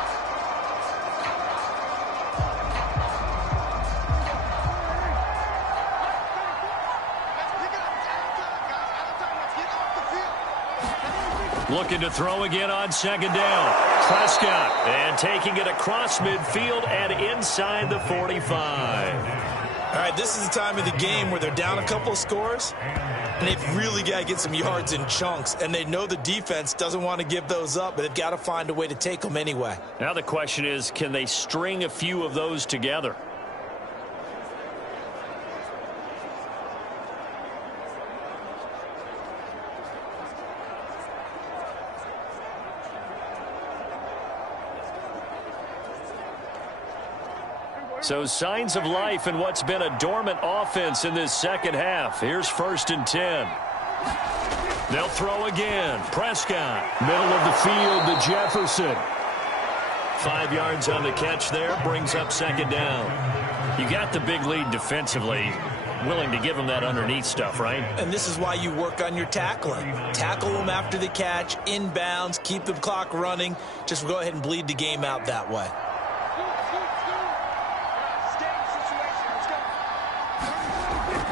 Looking to throw again on 2nd down. Prescott, and taking it across midfield and inside the 45. All right, this is the time of the game where they're down a couple of scores, and they've really got to get some yards in chunks, and they know the defense doesn't want to give those up, but they've got to find a way to take them anyway. Now the question is, can they string a few of those together? So signs of life in what's been a dormant offense in this 2nd half. Here's 1st and 10. They'll throw again. Prescott. Middle of the field to Jefferson. 5 yards on the catch there. Brings up 2nd down. You got the big lead defensively. Willing to give them that underneath stuff, right? And this is why you work on your tackling. Tackle them after the catch, inbounds, keep the clock running. Just go ahead and bleed the game out that way.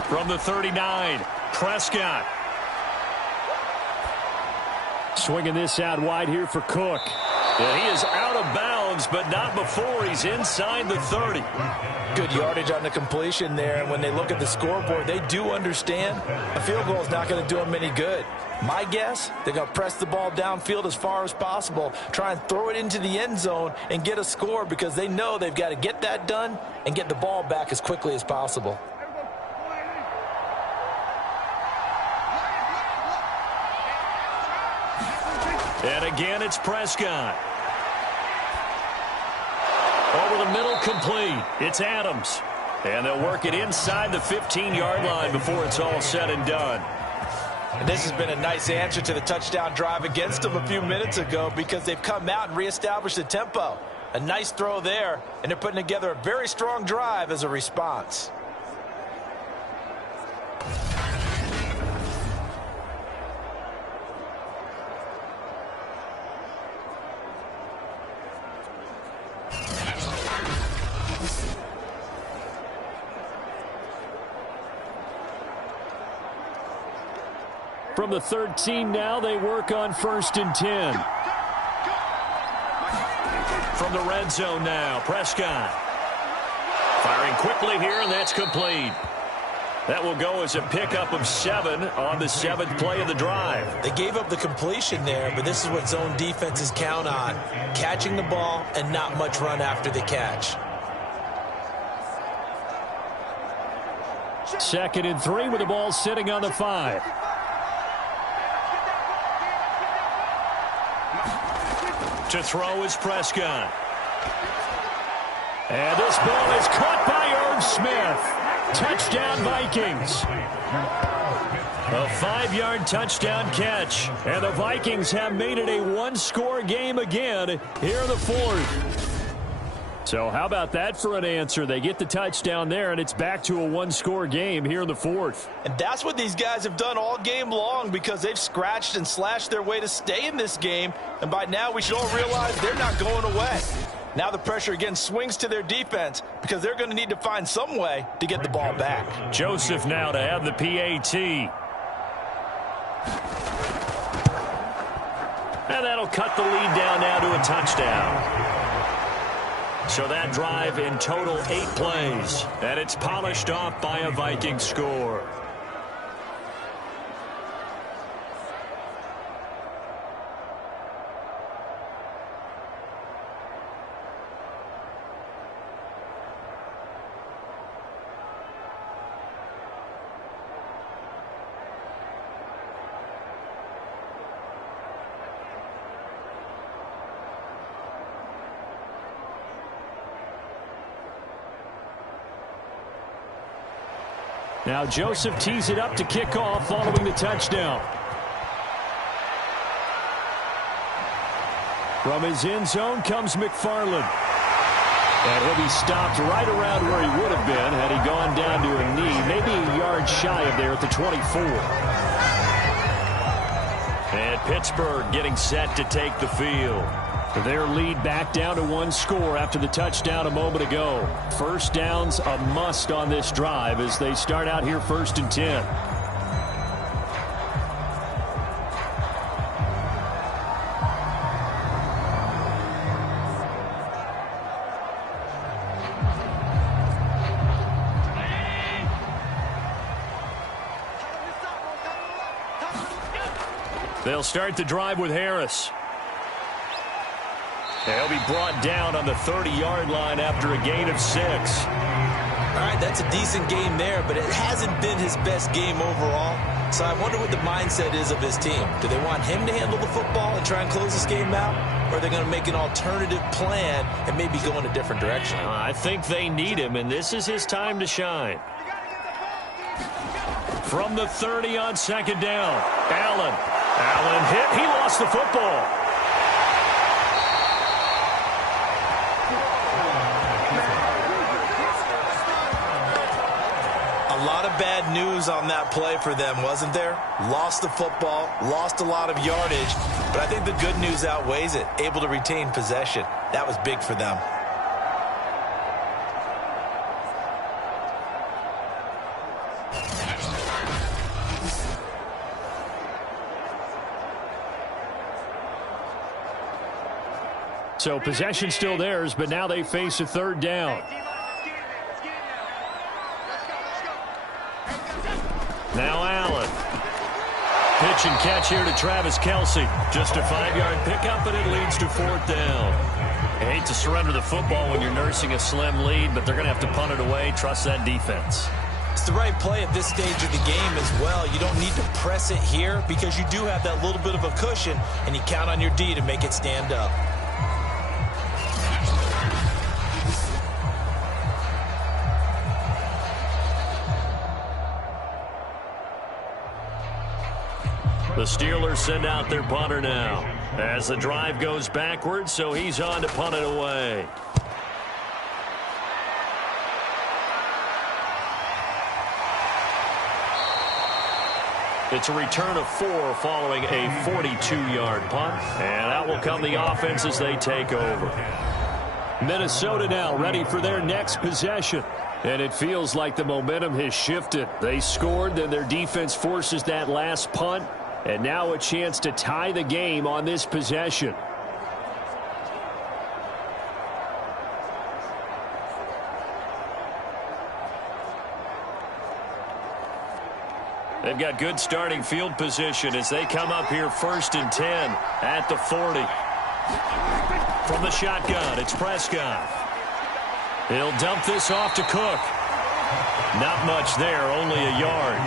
From the 39, Prescott. Swinging this out wide here for Cook. Yeah, he is out of bounds, but not before he's inside the 30. Good yardage on the completion there, and when they look at the scoreboard, they do understand a field goal is not going to do them any good. My guess, they're going to press the ball downfield as far as possible, try and throw it into the end zone and get a score because they know they've got to get that done and get the ball back as quickly as possible. And again, it's Prescott. Over the middle, complete. It's Adams. And they'll work it inside the 15-yard line before it's all said and done. And this has been a nice answer to the touchdown drive against them a few minutes ago because they've come out and reestablished the tempo. A nice throw there, and they're putting together a very strong drive as a response. From the 13 now, they work on 1st and 10. From the red zone now, Prescott. Firing quickly here, and that's complete. That will go as a pickup of 7 on the 7th play of the drive. They gave up the completion there, but this is what zone defenses count on. Catching the ball and not much run after the catch. 2nd and 3 with the ball sitting on the 5. To throw is Prescott. And this ball is caught by Irv Smith. Touchdown, Vikings. A 5-yard touchdown catch. And the Vikings have made it a one-score game again here in the fourth. So how about that for an answer? They get the touchdown there, and it's back to a one-score game here in the fourth. And that's what these guys have done all game long, because they've scratched and slashed their way to stay in this game. And by now, we should all realize they're not going away. Now the pressure again swings to their defense, because they're going to need to find some way to get the ball back. Joseph now to have the PAT. And that'll cut the lead down now to a touchdown. So that drive in total 8 plays. And it's polished off by a Viking score. Now Joseph tees it up to kick off following the touchdown. From his end zone comes McFarland. And he'll be stopped right around where he would have been had he gone down to a knee, maybe a yard shy of there at the 24. And Pittsburgh getting set to take the field. Their lead back down to 1 score after the touchdown a moment ago. First down's a must on this drive as they start out here 1st and 10. They'll start the drive with Harris. He'll be brought down on the 30-yard line after a gain of 6. All right, that's a decent game there, but it hasn't been his best game overall. So I wonder what the mindset is of his team. Do they want him to handle the football and try and close this game out? Or are they going to make an alternative plan and maybe go in a different direction? I think they need him, and this is his time to shine. From the 30 on 2nd down, Allen hit. He lost the football. A lot of bad news on that play for them, wasn't there? Lost the football, lost a lot of yardage, but I think the good news outweighs it. Able to retain possession. That was big for them. So possession still theirs, but now they face a 3rd down. Now Allen. Pitch and catch here to Travis Kelce. Just a 5-yard pickup, and it leads to 4th down. I hate to surrender the football when you're nursing a slim lead, but they're going to have to punt it away. Trust that defense. It's the right play at this stage of the game as well. You don't need to press it here because you do have that little bit of a cushion, and you count on your D to make it stand up. The Steelers send out their punter now as the drive goes backwards, so he's on to punt it away. It's a return of 4 following a 42-yard punt, and out will come the offense as they take over. Minnesota now ready for their next possession. And it feels like the momentum has shifted. They scored, then their defense forces that last punt. And now a chance to tie the game on this possession. They've got good starting field position as they come up here 1st and 10 at the 40. From the shotgun, it's Prescott. He'll dump this off to Cook. Not much there, only a yard.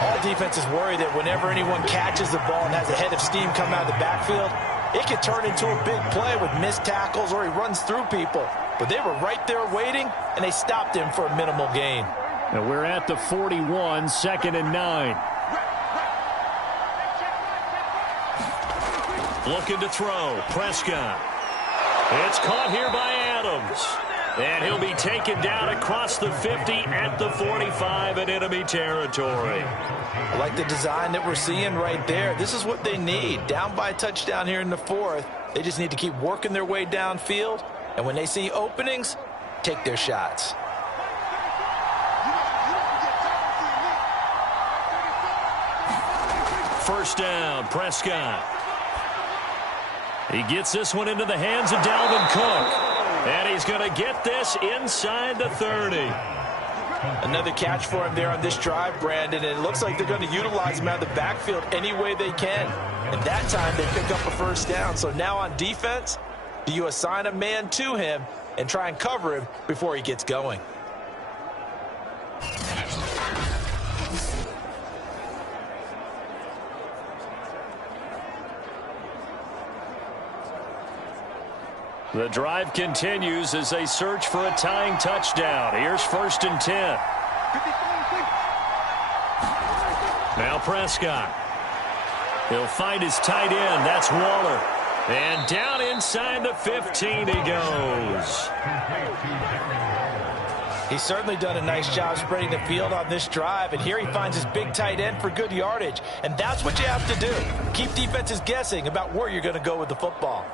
All defenses worry that whenever anyone catches the ball and has a head of steam come out of the backfield, it could turn into a big play with missed tackles or he runs through people. But they were right there waiting, and they stopped him for a minimal gain. And we're at the 41, 2nd and 9. Looking to throw. Prescott. It's caught here by Adams. And he'll be taken down across the 50 at the 45 in enemy territory. I like the design that we're seeing right there. This is what they need. Down by a touchdown here in the 4th. They just need to keep working their way downfield. And when they see openings, take their shots. First down, Prescott. He gets this one into the hands of Dalvin Cook. And he's going to get this inside the 30. Another catch for him there on this drive, Brandon. And it looks like they're going to utilize him out of the backfield any way they can. And that time they pick up a first down. So now on defense, do you assign a man to him and try and cover him before he gets going? The drive continues as they search for a tying touchdown. Here's 1st and 10. Now Prescott. He'll find his tight end. That's Waller. And down inside the 15 he goes. He's certainly done a nice job spreading the field on this drive, and here he finds his big tight end for good yardage. And that's what you have to do. Keep defenses guessing about where you're going to go with the football.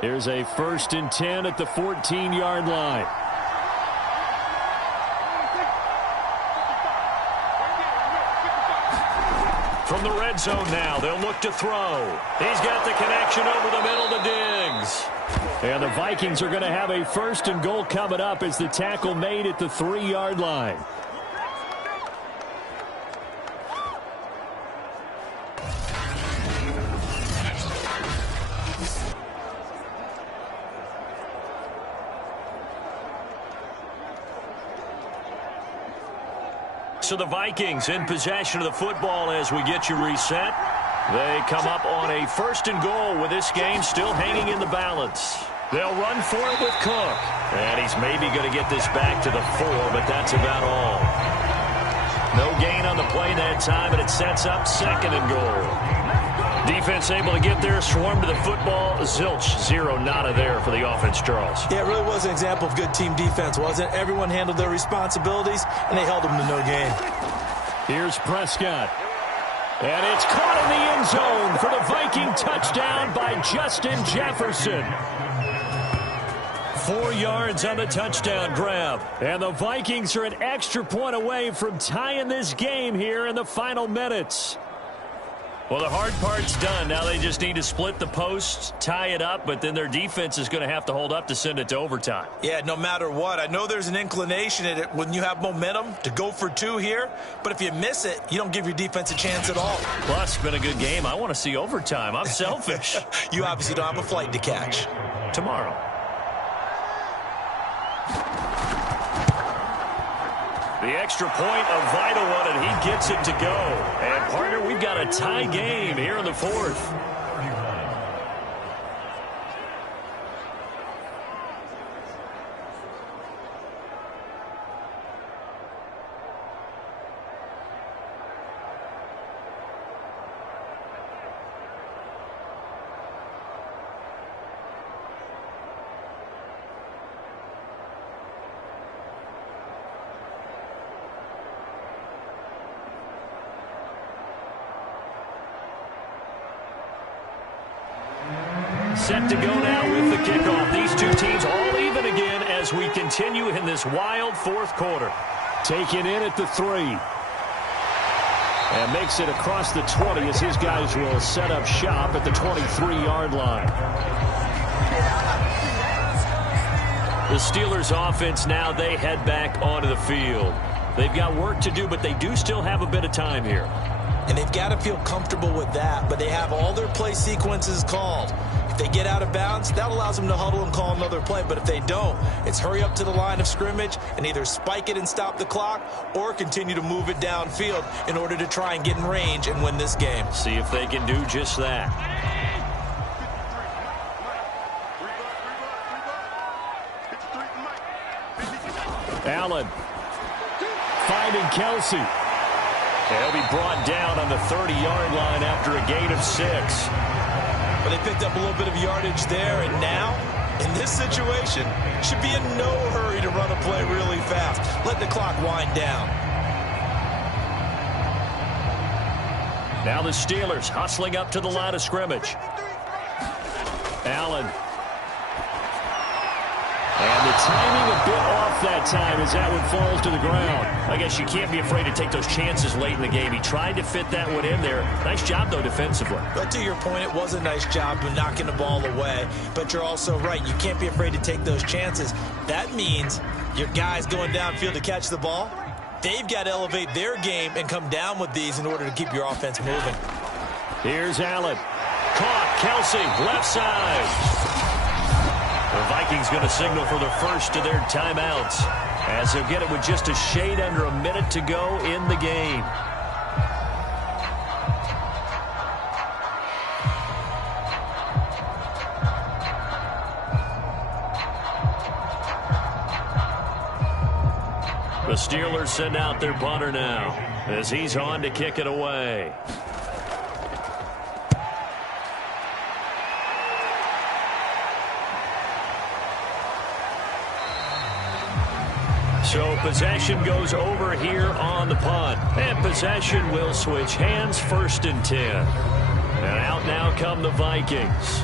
Here's a 1st and 10 at the 14-yard line. From the red zone now, they'll look to throw. He's got the connection over the middle to Diggs. And the Vikings are going to have a 1st and goal coming up as the tackle made at the 3-yard line. So the Vikings in possession of the football as we get you reset. They come up on a 1st and goal with this game still hanging in the balance. They'll run for it with Cook. And he's maybe going to get this back to the 4, but that's about all. No gain on the play that time, and it sets up 2nd and goal. Defense able to get there, swarm to the football. Zilch, 0 nada there for the offense, Charles. Yeah, it really was an example of good team defense, wasn't it? Everyone handled their responsibilities, and they held them to no gain. Here's Prescott. And it's caught in the end zone for the Viking touchdown by Justin Jefferson. 4 yards on the touchdown grab. And the Vikings are an extra point away from tying this game here in the final minutes. Well, the hard part's done. Now they just need to split the posts, tie it up, but then their defense is going to have to hold up to send it to overtime. Yeah, no matter what. I know there's an inclination in it when you have momentum to go for 2 here, but if you miss it, you don't give your defense a chance at all. Plus, it's been a good game. I want to see overtime. I'm selfish. You obviously don't have a flight to catch. Tomorrow. The extra point, a vital one, and he gets it to go. And, partner, we've got a tie game here in the 4th. Set to go now with the kickoff. These two teams all even again as we continue in this wild 4th quarter. Taken in at the 3. And makes it across the 20 as his guys will set up shop at the 23-yard line. The Steelers offense now, they head back onto the field. They've got work to do, but they do still have a bit of time here. And they've got to feel comfortable with that, but they have all their play sequences called. If they get out of bounds, that allows them to huddle and call another play. But if they don't, it's hurry up to the line of scrimmage and either spike it and stop the clock or continue to move it downfield in order to try and get in range and win this game. See if they can do just that. Allen finding Kelsey. He'll be brought down on the 30-yard line after a gain of 6. But they picked up a little bit of yardage there, and now, in this situation, should be in no hurry to run a play really fast. Let the clock wind down. Now the Steelers hustling up to the line of scrimmage. Allen. And the timing a bit off that time as that one falls to the ground. I guess you can't be afraid to take those chances late in the game. He tried to fit that one in there. Nice job, though, defensively. But to your point, it was a nice job of knocking the ball away. But you're also right. You can't be afraid to take those chances. That means your guys going downfield to catch the ball, they've got to elevate their game and come down with these in order to keep your offense moving. Here's Allen. Caught. Kelsey, left side. The Vikings going to signal for the first of their timeouts as they'll get it with just a shade under a minute to go in the game. The Steelers send out their punter now as he's on to kick it away. So possession goes over here on the punt. And possession will switch hands, 1st and 10. And out now come the Vikings.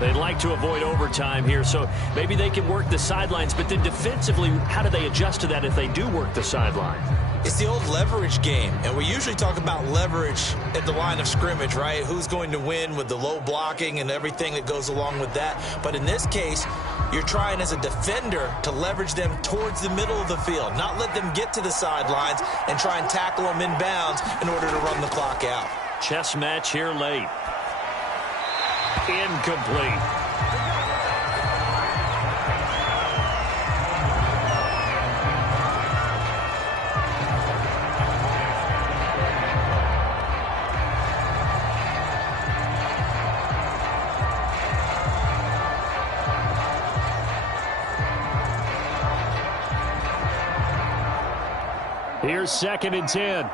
They'd like to avoid overtime here, so maybe they can work the sidelines. But then defensively, how do they adjust to that if they do work the sideline? It's the old leverage game, and we usually talk about leverage at the line of scrimmage, right? Who's going to win with the low blocking and everything that goes along with that. But in this case, you're trying as a defender to leverage them towards the middle of the field, not let them get to the sidelines and try and tackle them in bounds in order to run the clock out. Chess match here late. Incomplete. Here's 2nd and 10.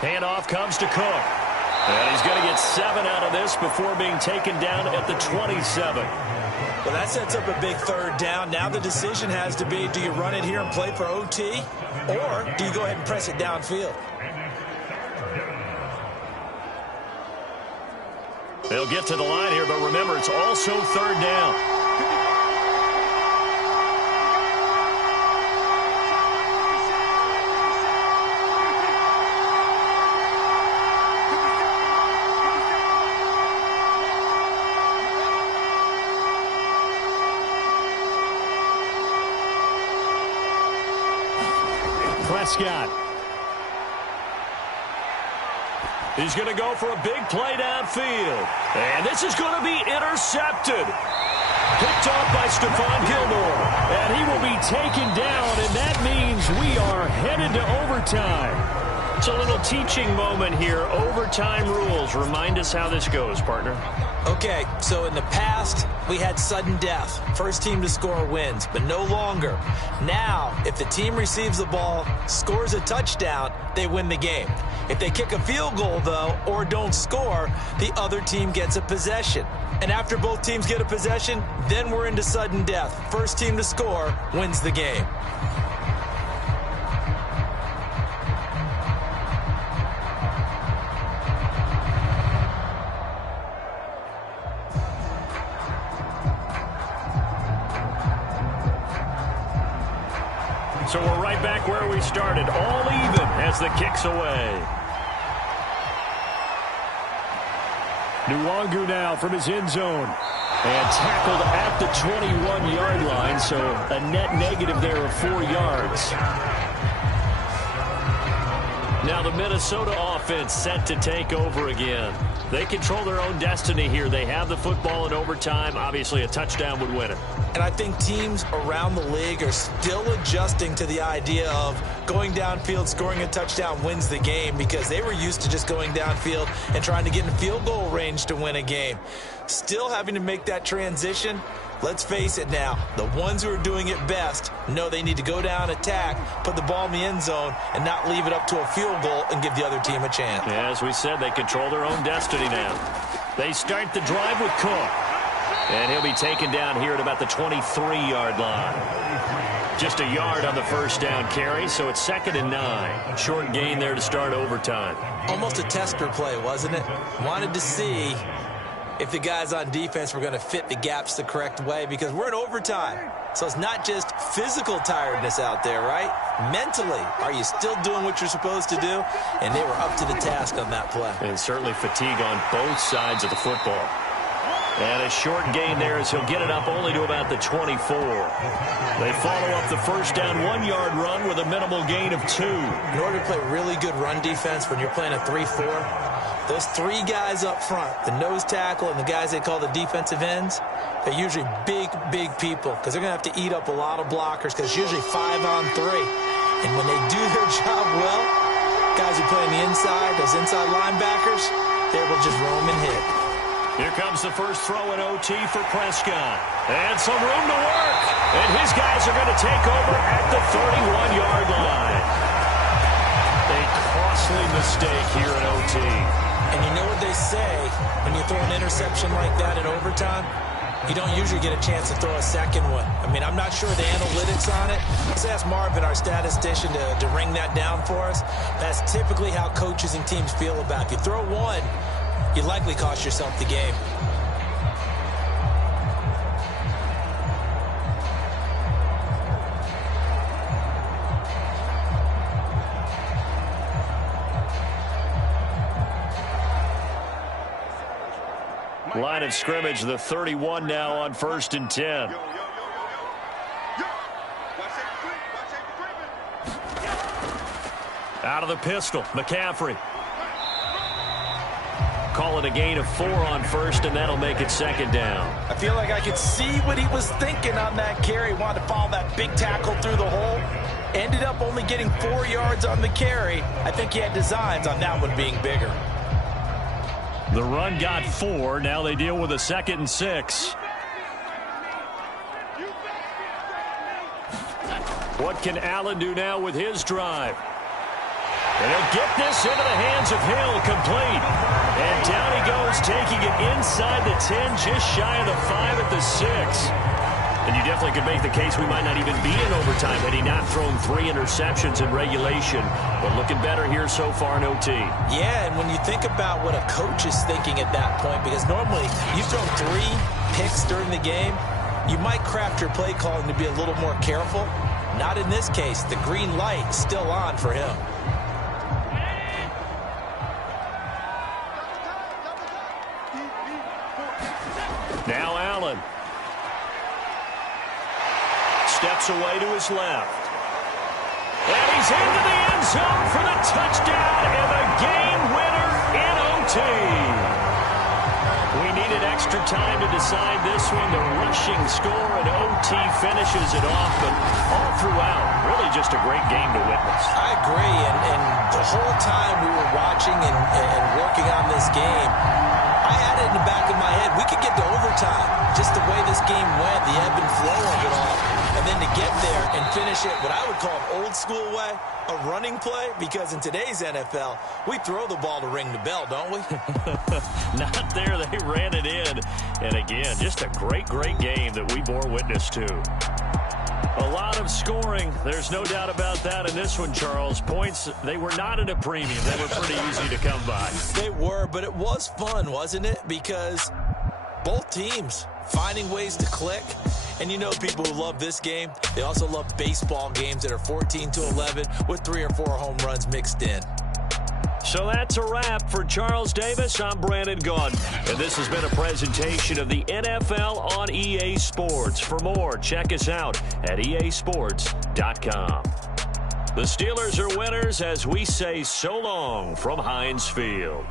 Handoff comes to Cook. And he's going to get 7 out of this before being taken down at the 27. Well, that sets up a big 3rd down. Now the decision has to be, do you run it here and play for OT, or do you go ahead and press it downfield? They'll get to the line here, but remember, it's also 3rd down. Prescott. He's going to go for a big play downfield. And this is going to be intercepted. Picked off by Stephon Gilmore. And he will be taken down, and that means we are headed to overtime. It's a little teaching moment here. Overtime rules. Remind us how this goes, partner. Okay, so in the past, we had sudden death. First team to score wins, but no longer. Now, if the team receives the ball, scores a touchdown, they win the game. If they kick a field goal, though, or don't score, the other team gets a possession. And after both teams get a possession, then we're into sudden death. First team to score wins the game. So we're right back where we started, all even as the kick's away. Nwangu now from his end zone. And tackled at the 21-yard line, so a net negative there of 4 yards. Now the Minnesota offense set to take over again. They control their own destiny here. They have the football in overtime. Obviously, a touchdown would win it. And I think teams around the league are still adjusting to the idea of going downfield, scoring a touchdown wins the game, because they were used to just going downfield and trying to get in field goal range to win a game. Still having to make that transition. Let's face it now, the ones who are doing it best know they need to go down, attack, put the ball in the end zone, and not leave it up to a field goal and give the other team a chance. Yeah, as we said, they control their own destiny now. They start the drive with Cook. And he'll be taken down here at about the 23-yard line. Just a yard on the first down carry, so it's 2nd and 9. Short gain there to start overtime. Almost a tester play, wasn't it? Wanted to see if the guys on defense were going to fit the gaps the correct way, because we're in overtime. So it's not just physical tiredness out there, right? Mentally, are you still doing what you're supposed to do? And they were up to the task on that play. And certainly fatigue on both sides of the football. And a short gain there as he'll get it up only to about the 24. They follow up the first down 1-yard run with a minimal gain of 2. In order to play really good run defense when you're playing a 3-4, those 3 guys up front, the nose tackle and the guys they call the defensive ends, they're usually big, big people, because they're going to have to eat up a lot of blockers, because it's usually 5 on 3. And when they do their job well, guys who play on the inside, those inside linebackers, they will just roam and hit. Here comes the first throw in OT for Prescott. And some room to work. And his guys are going to take over at the 31-yard line. A costly mistake here in OT. And you know what they say, when you throw an interception like that in overtime, you don't usually get a chance to throw a second one. I mean, I'm not sure the analytics on it. Let's ask Marvin, our statistician, to ring that down for us. That's typically how coaches and teams feel about it. If you throw one, you likely cost yourself the game. Line of scrimmage, the 31 now on 1st and 10. Out of the pistol, McCaffrey. Call it a gain of 4 on 1st, and that'll make it 2nd down. I feel like I could see what he was thinking on that carry. Wanted to follow that big tackle through the hole. Ended up only getting 4 yards on the carry. I think he had designs on that one being bigger. The run got 4. Now they deal with a 2nd and 6. What can Allen do now with his drive? And he'll get this into the hands of Hill, complete. And down he goes, taking it inside the 10, just shy of the 5 at the 6. And you definitely could make the case we might not even be in overtime had he not thrown 3 interceptions in regulation. But looking better here so far in OT. Yeah, and when you think about what a coach is thinking at that point, because normally you've thrown 3 picks during the game, you might craft your play calling to be a little more careful. Not in this case. The green light still on for him. Now Allen. Steps away to his left. And he's into the end zone for the touchdown and the game winner in OT. We needed extra time to decide this one. The rushing score and OT finishes it off. But all throughout, really just a great game to witness. I agree. And the whole time we were watching and working on this game, I had it in the back of my head. We could get to overtime. Just the way this game went, the ebb and flow of it all. And then to get there and finish it what I would call an old school way, a running play, because in today's NFL, we throw the ball to ring the bell, don't we? Not there. They ran it in. And again, just a great, great game that we bore witness to. A lot of scoring. There's no doubt about that in this one, Charles. Points, they were not at a premium. They were pretty easy to come by. They were, but it was fun, wasn't it? Because both teams finding ways to click. And you know people who love this game, they also love baseball games that are 14-11 with 3 or 4 home runs mixed in. So that's a wrap for Charles Davis. I'm Brandon Gaudin, and this has been a presentation of the NFL on EA Sports. For more, check us out at easports.com. The Steelers are winners as we say so long from Heinz Field.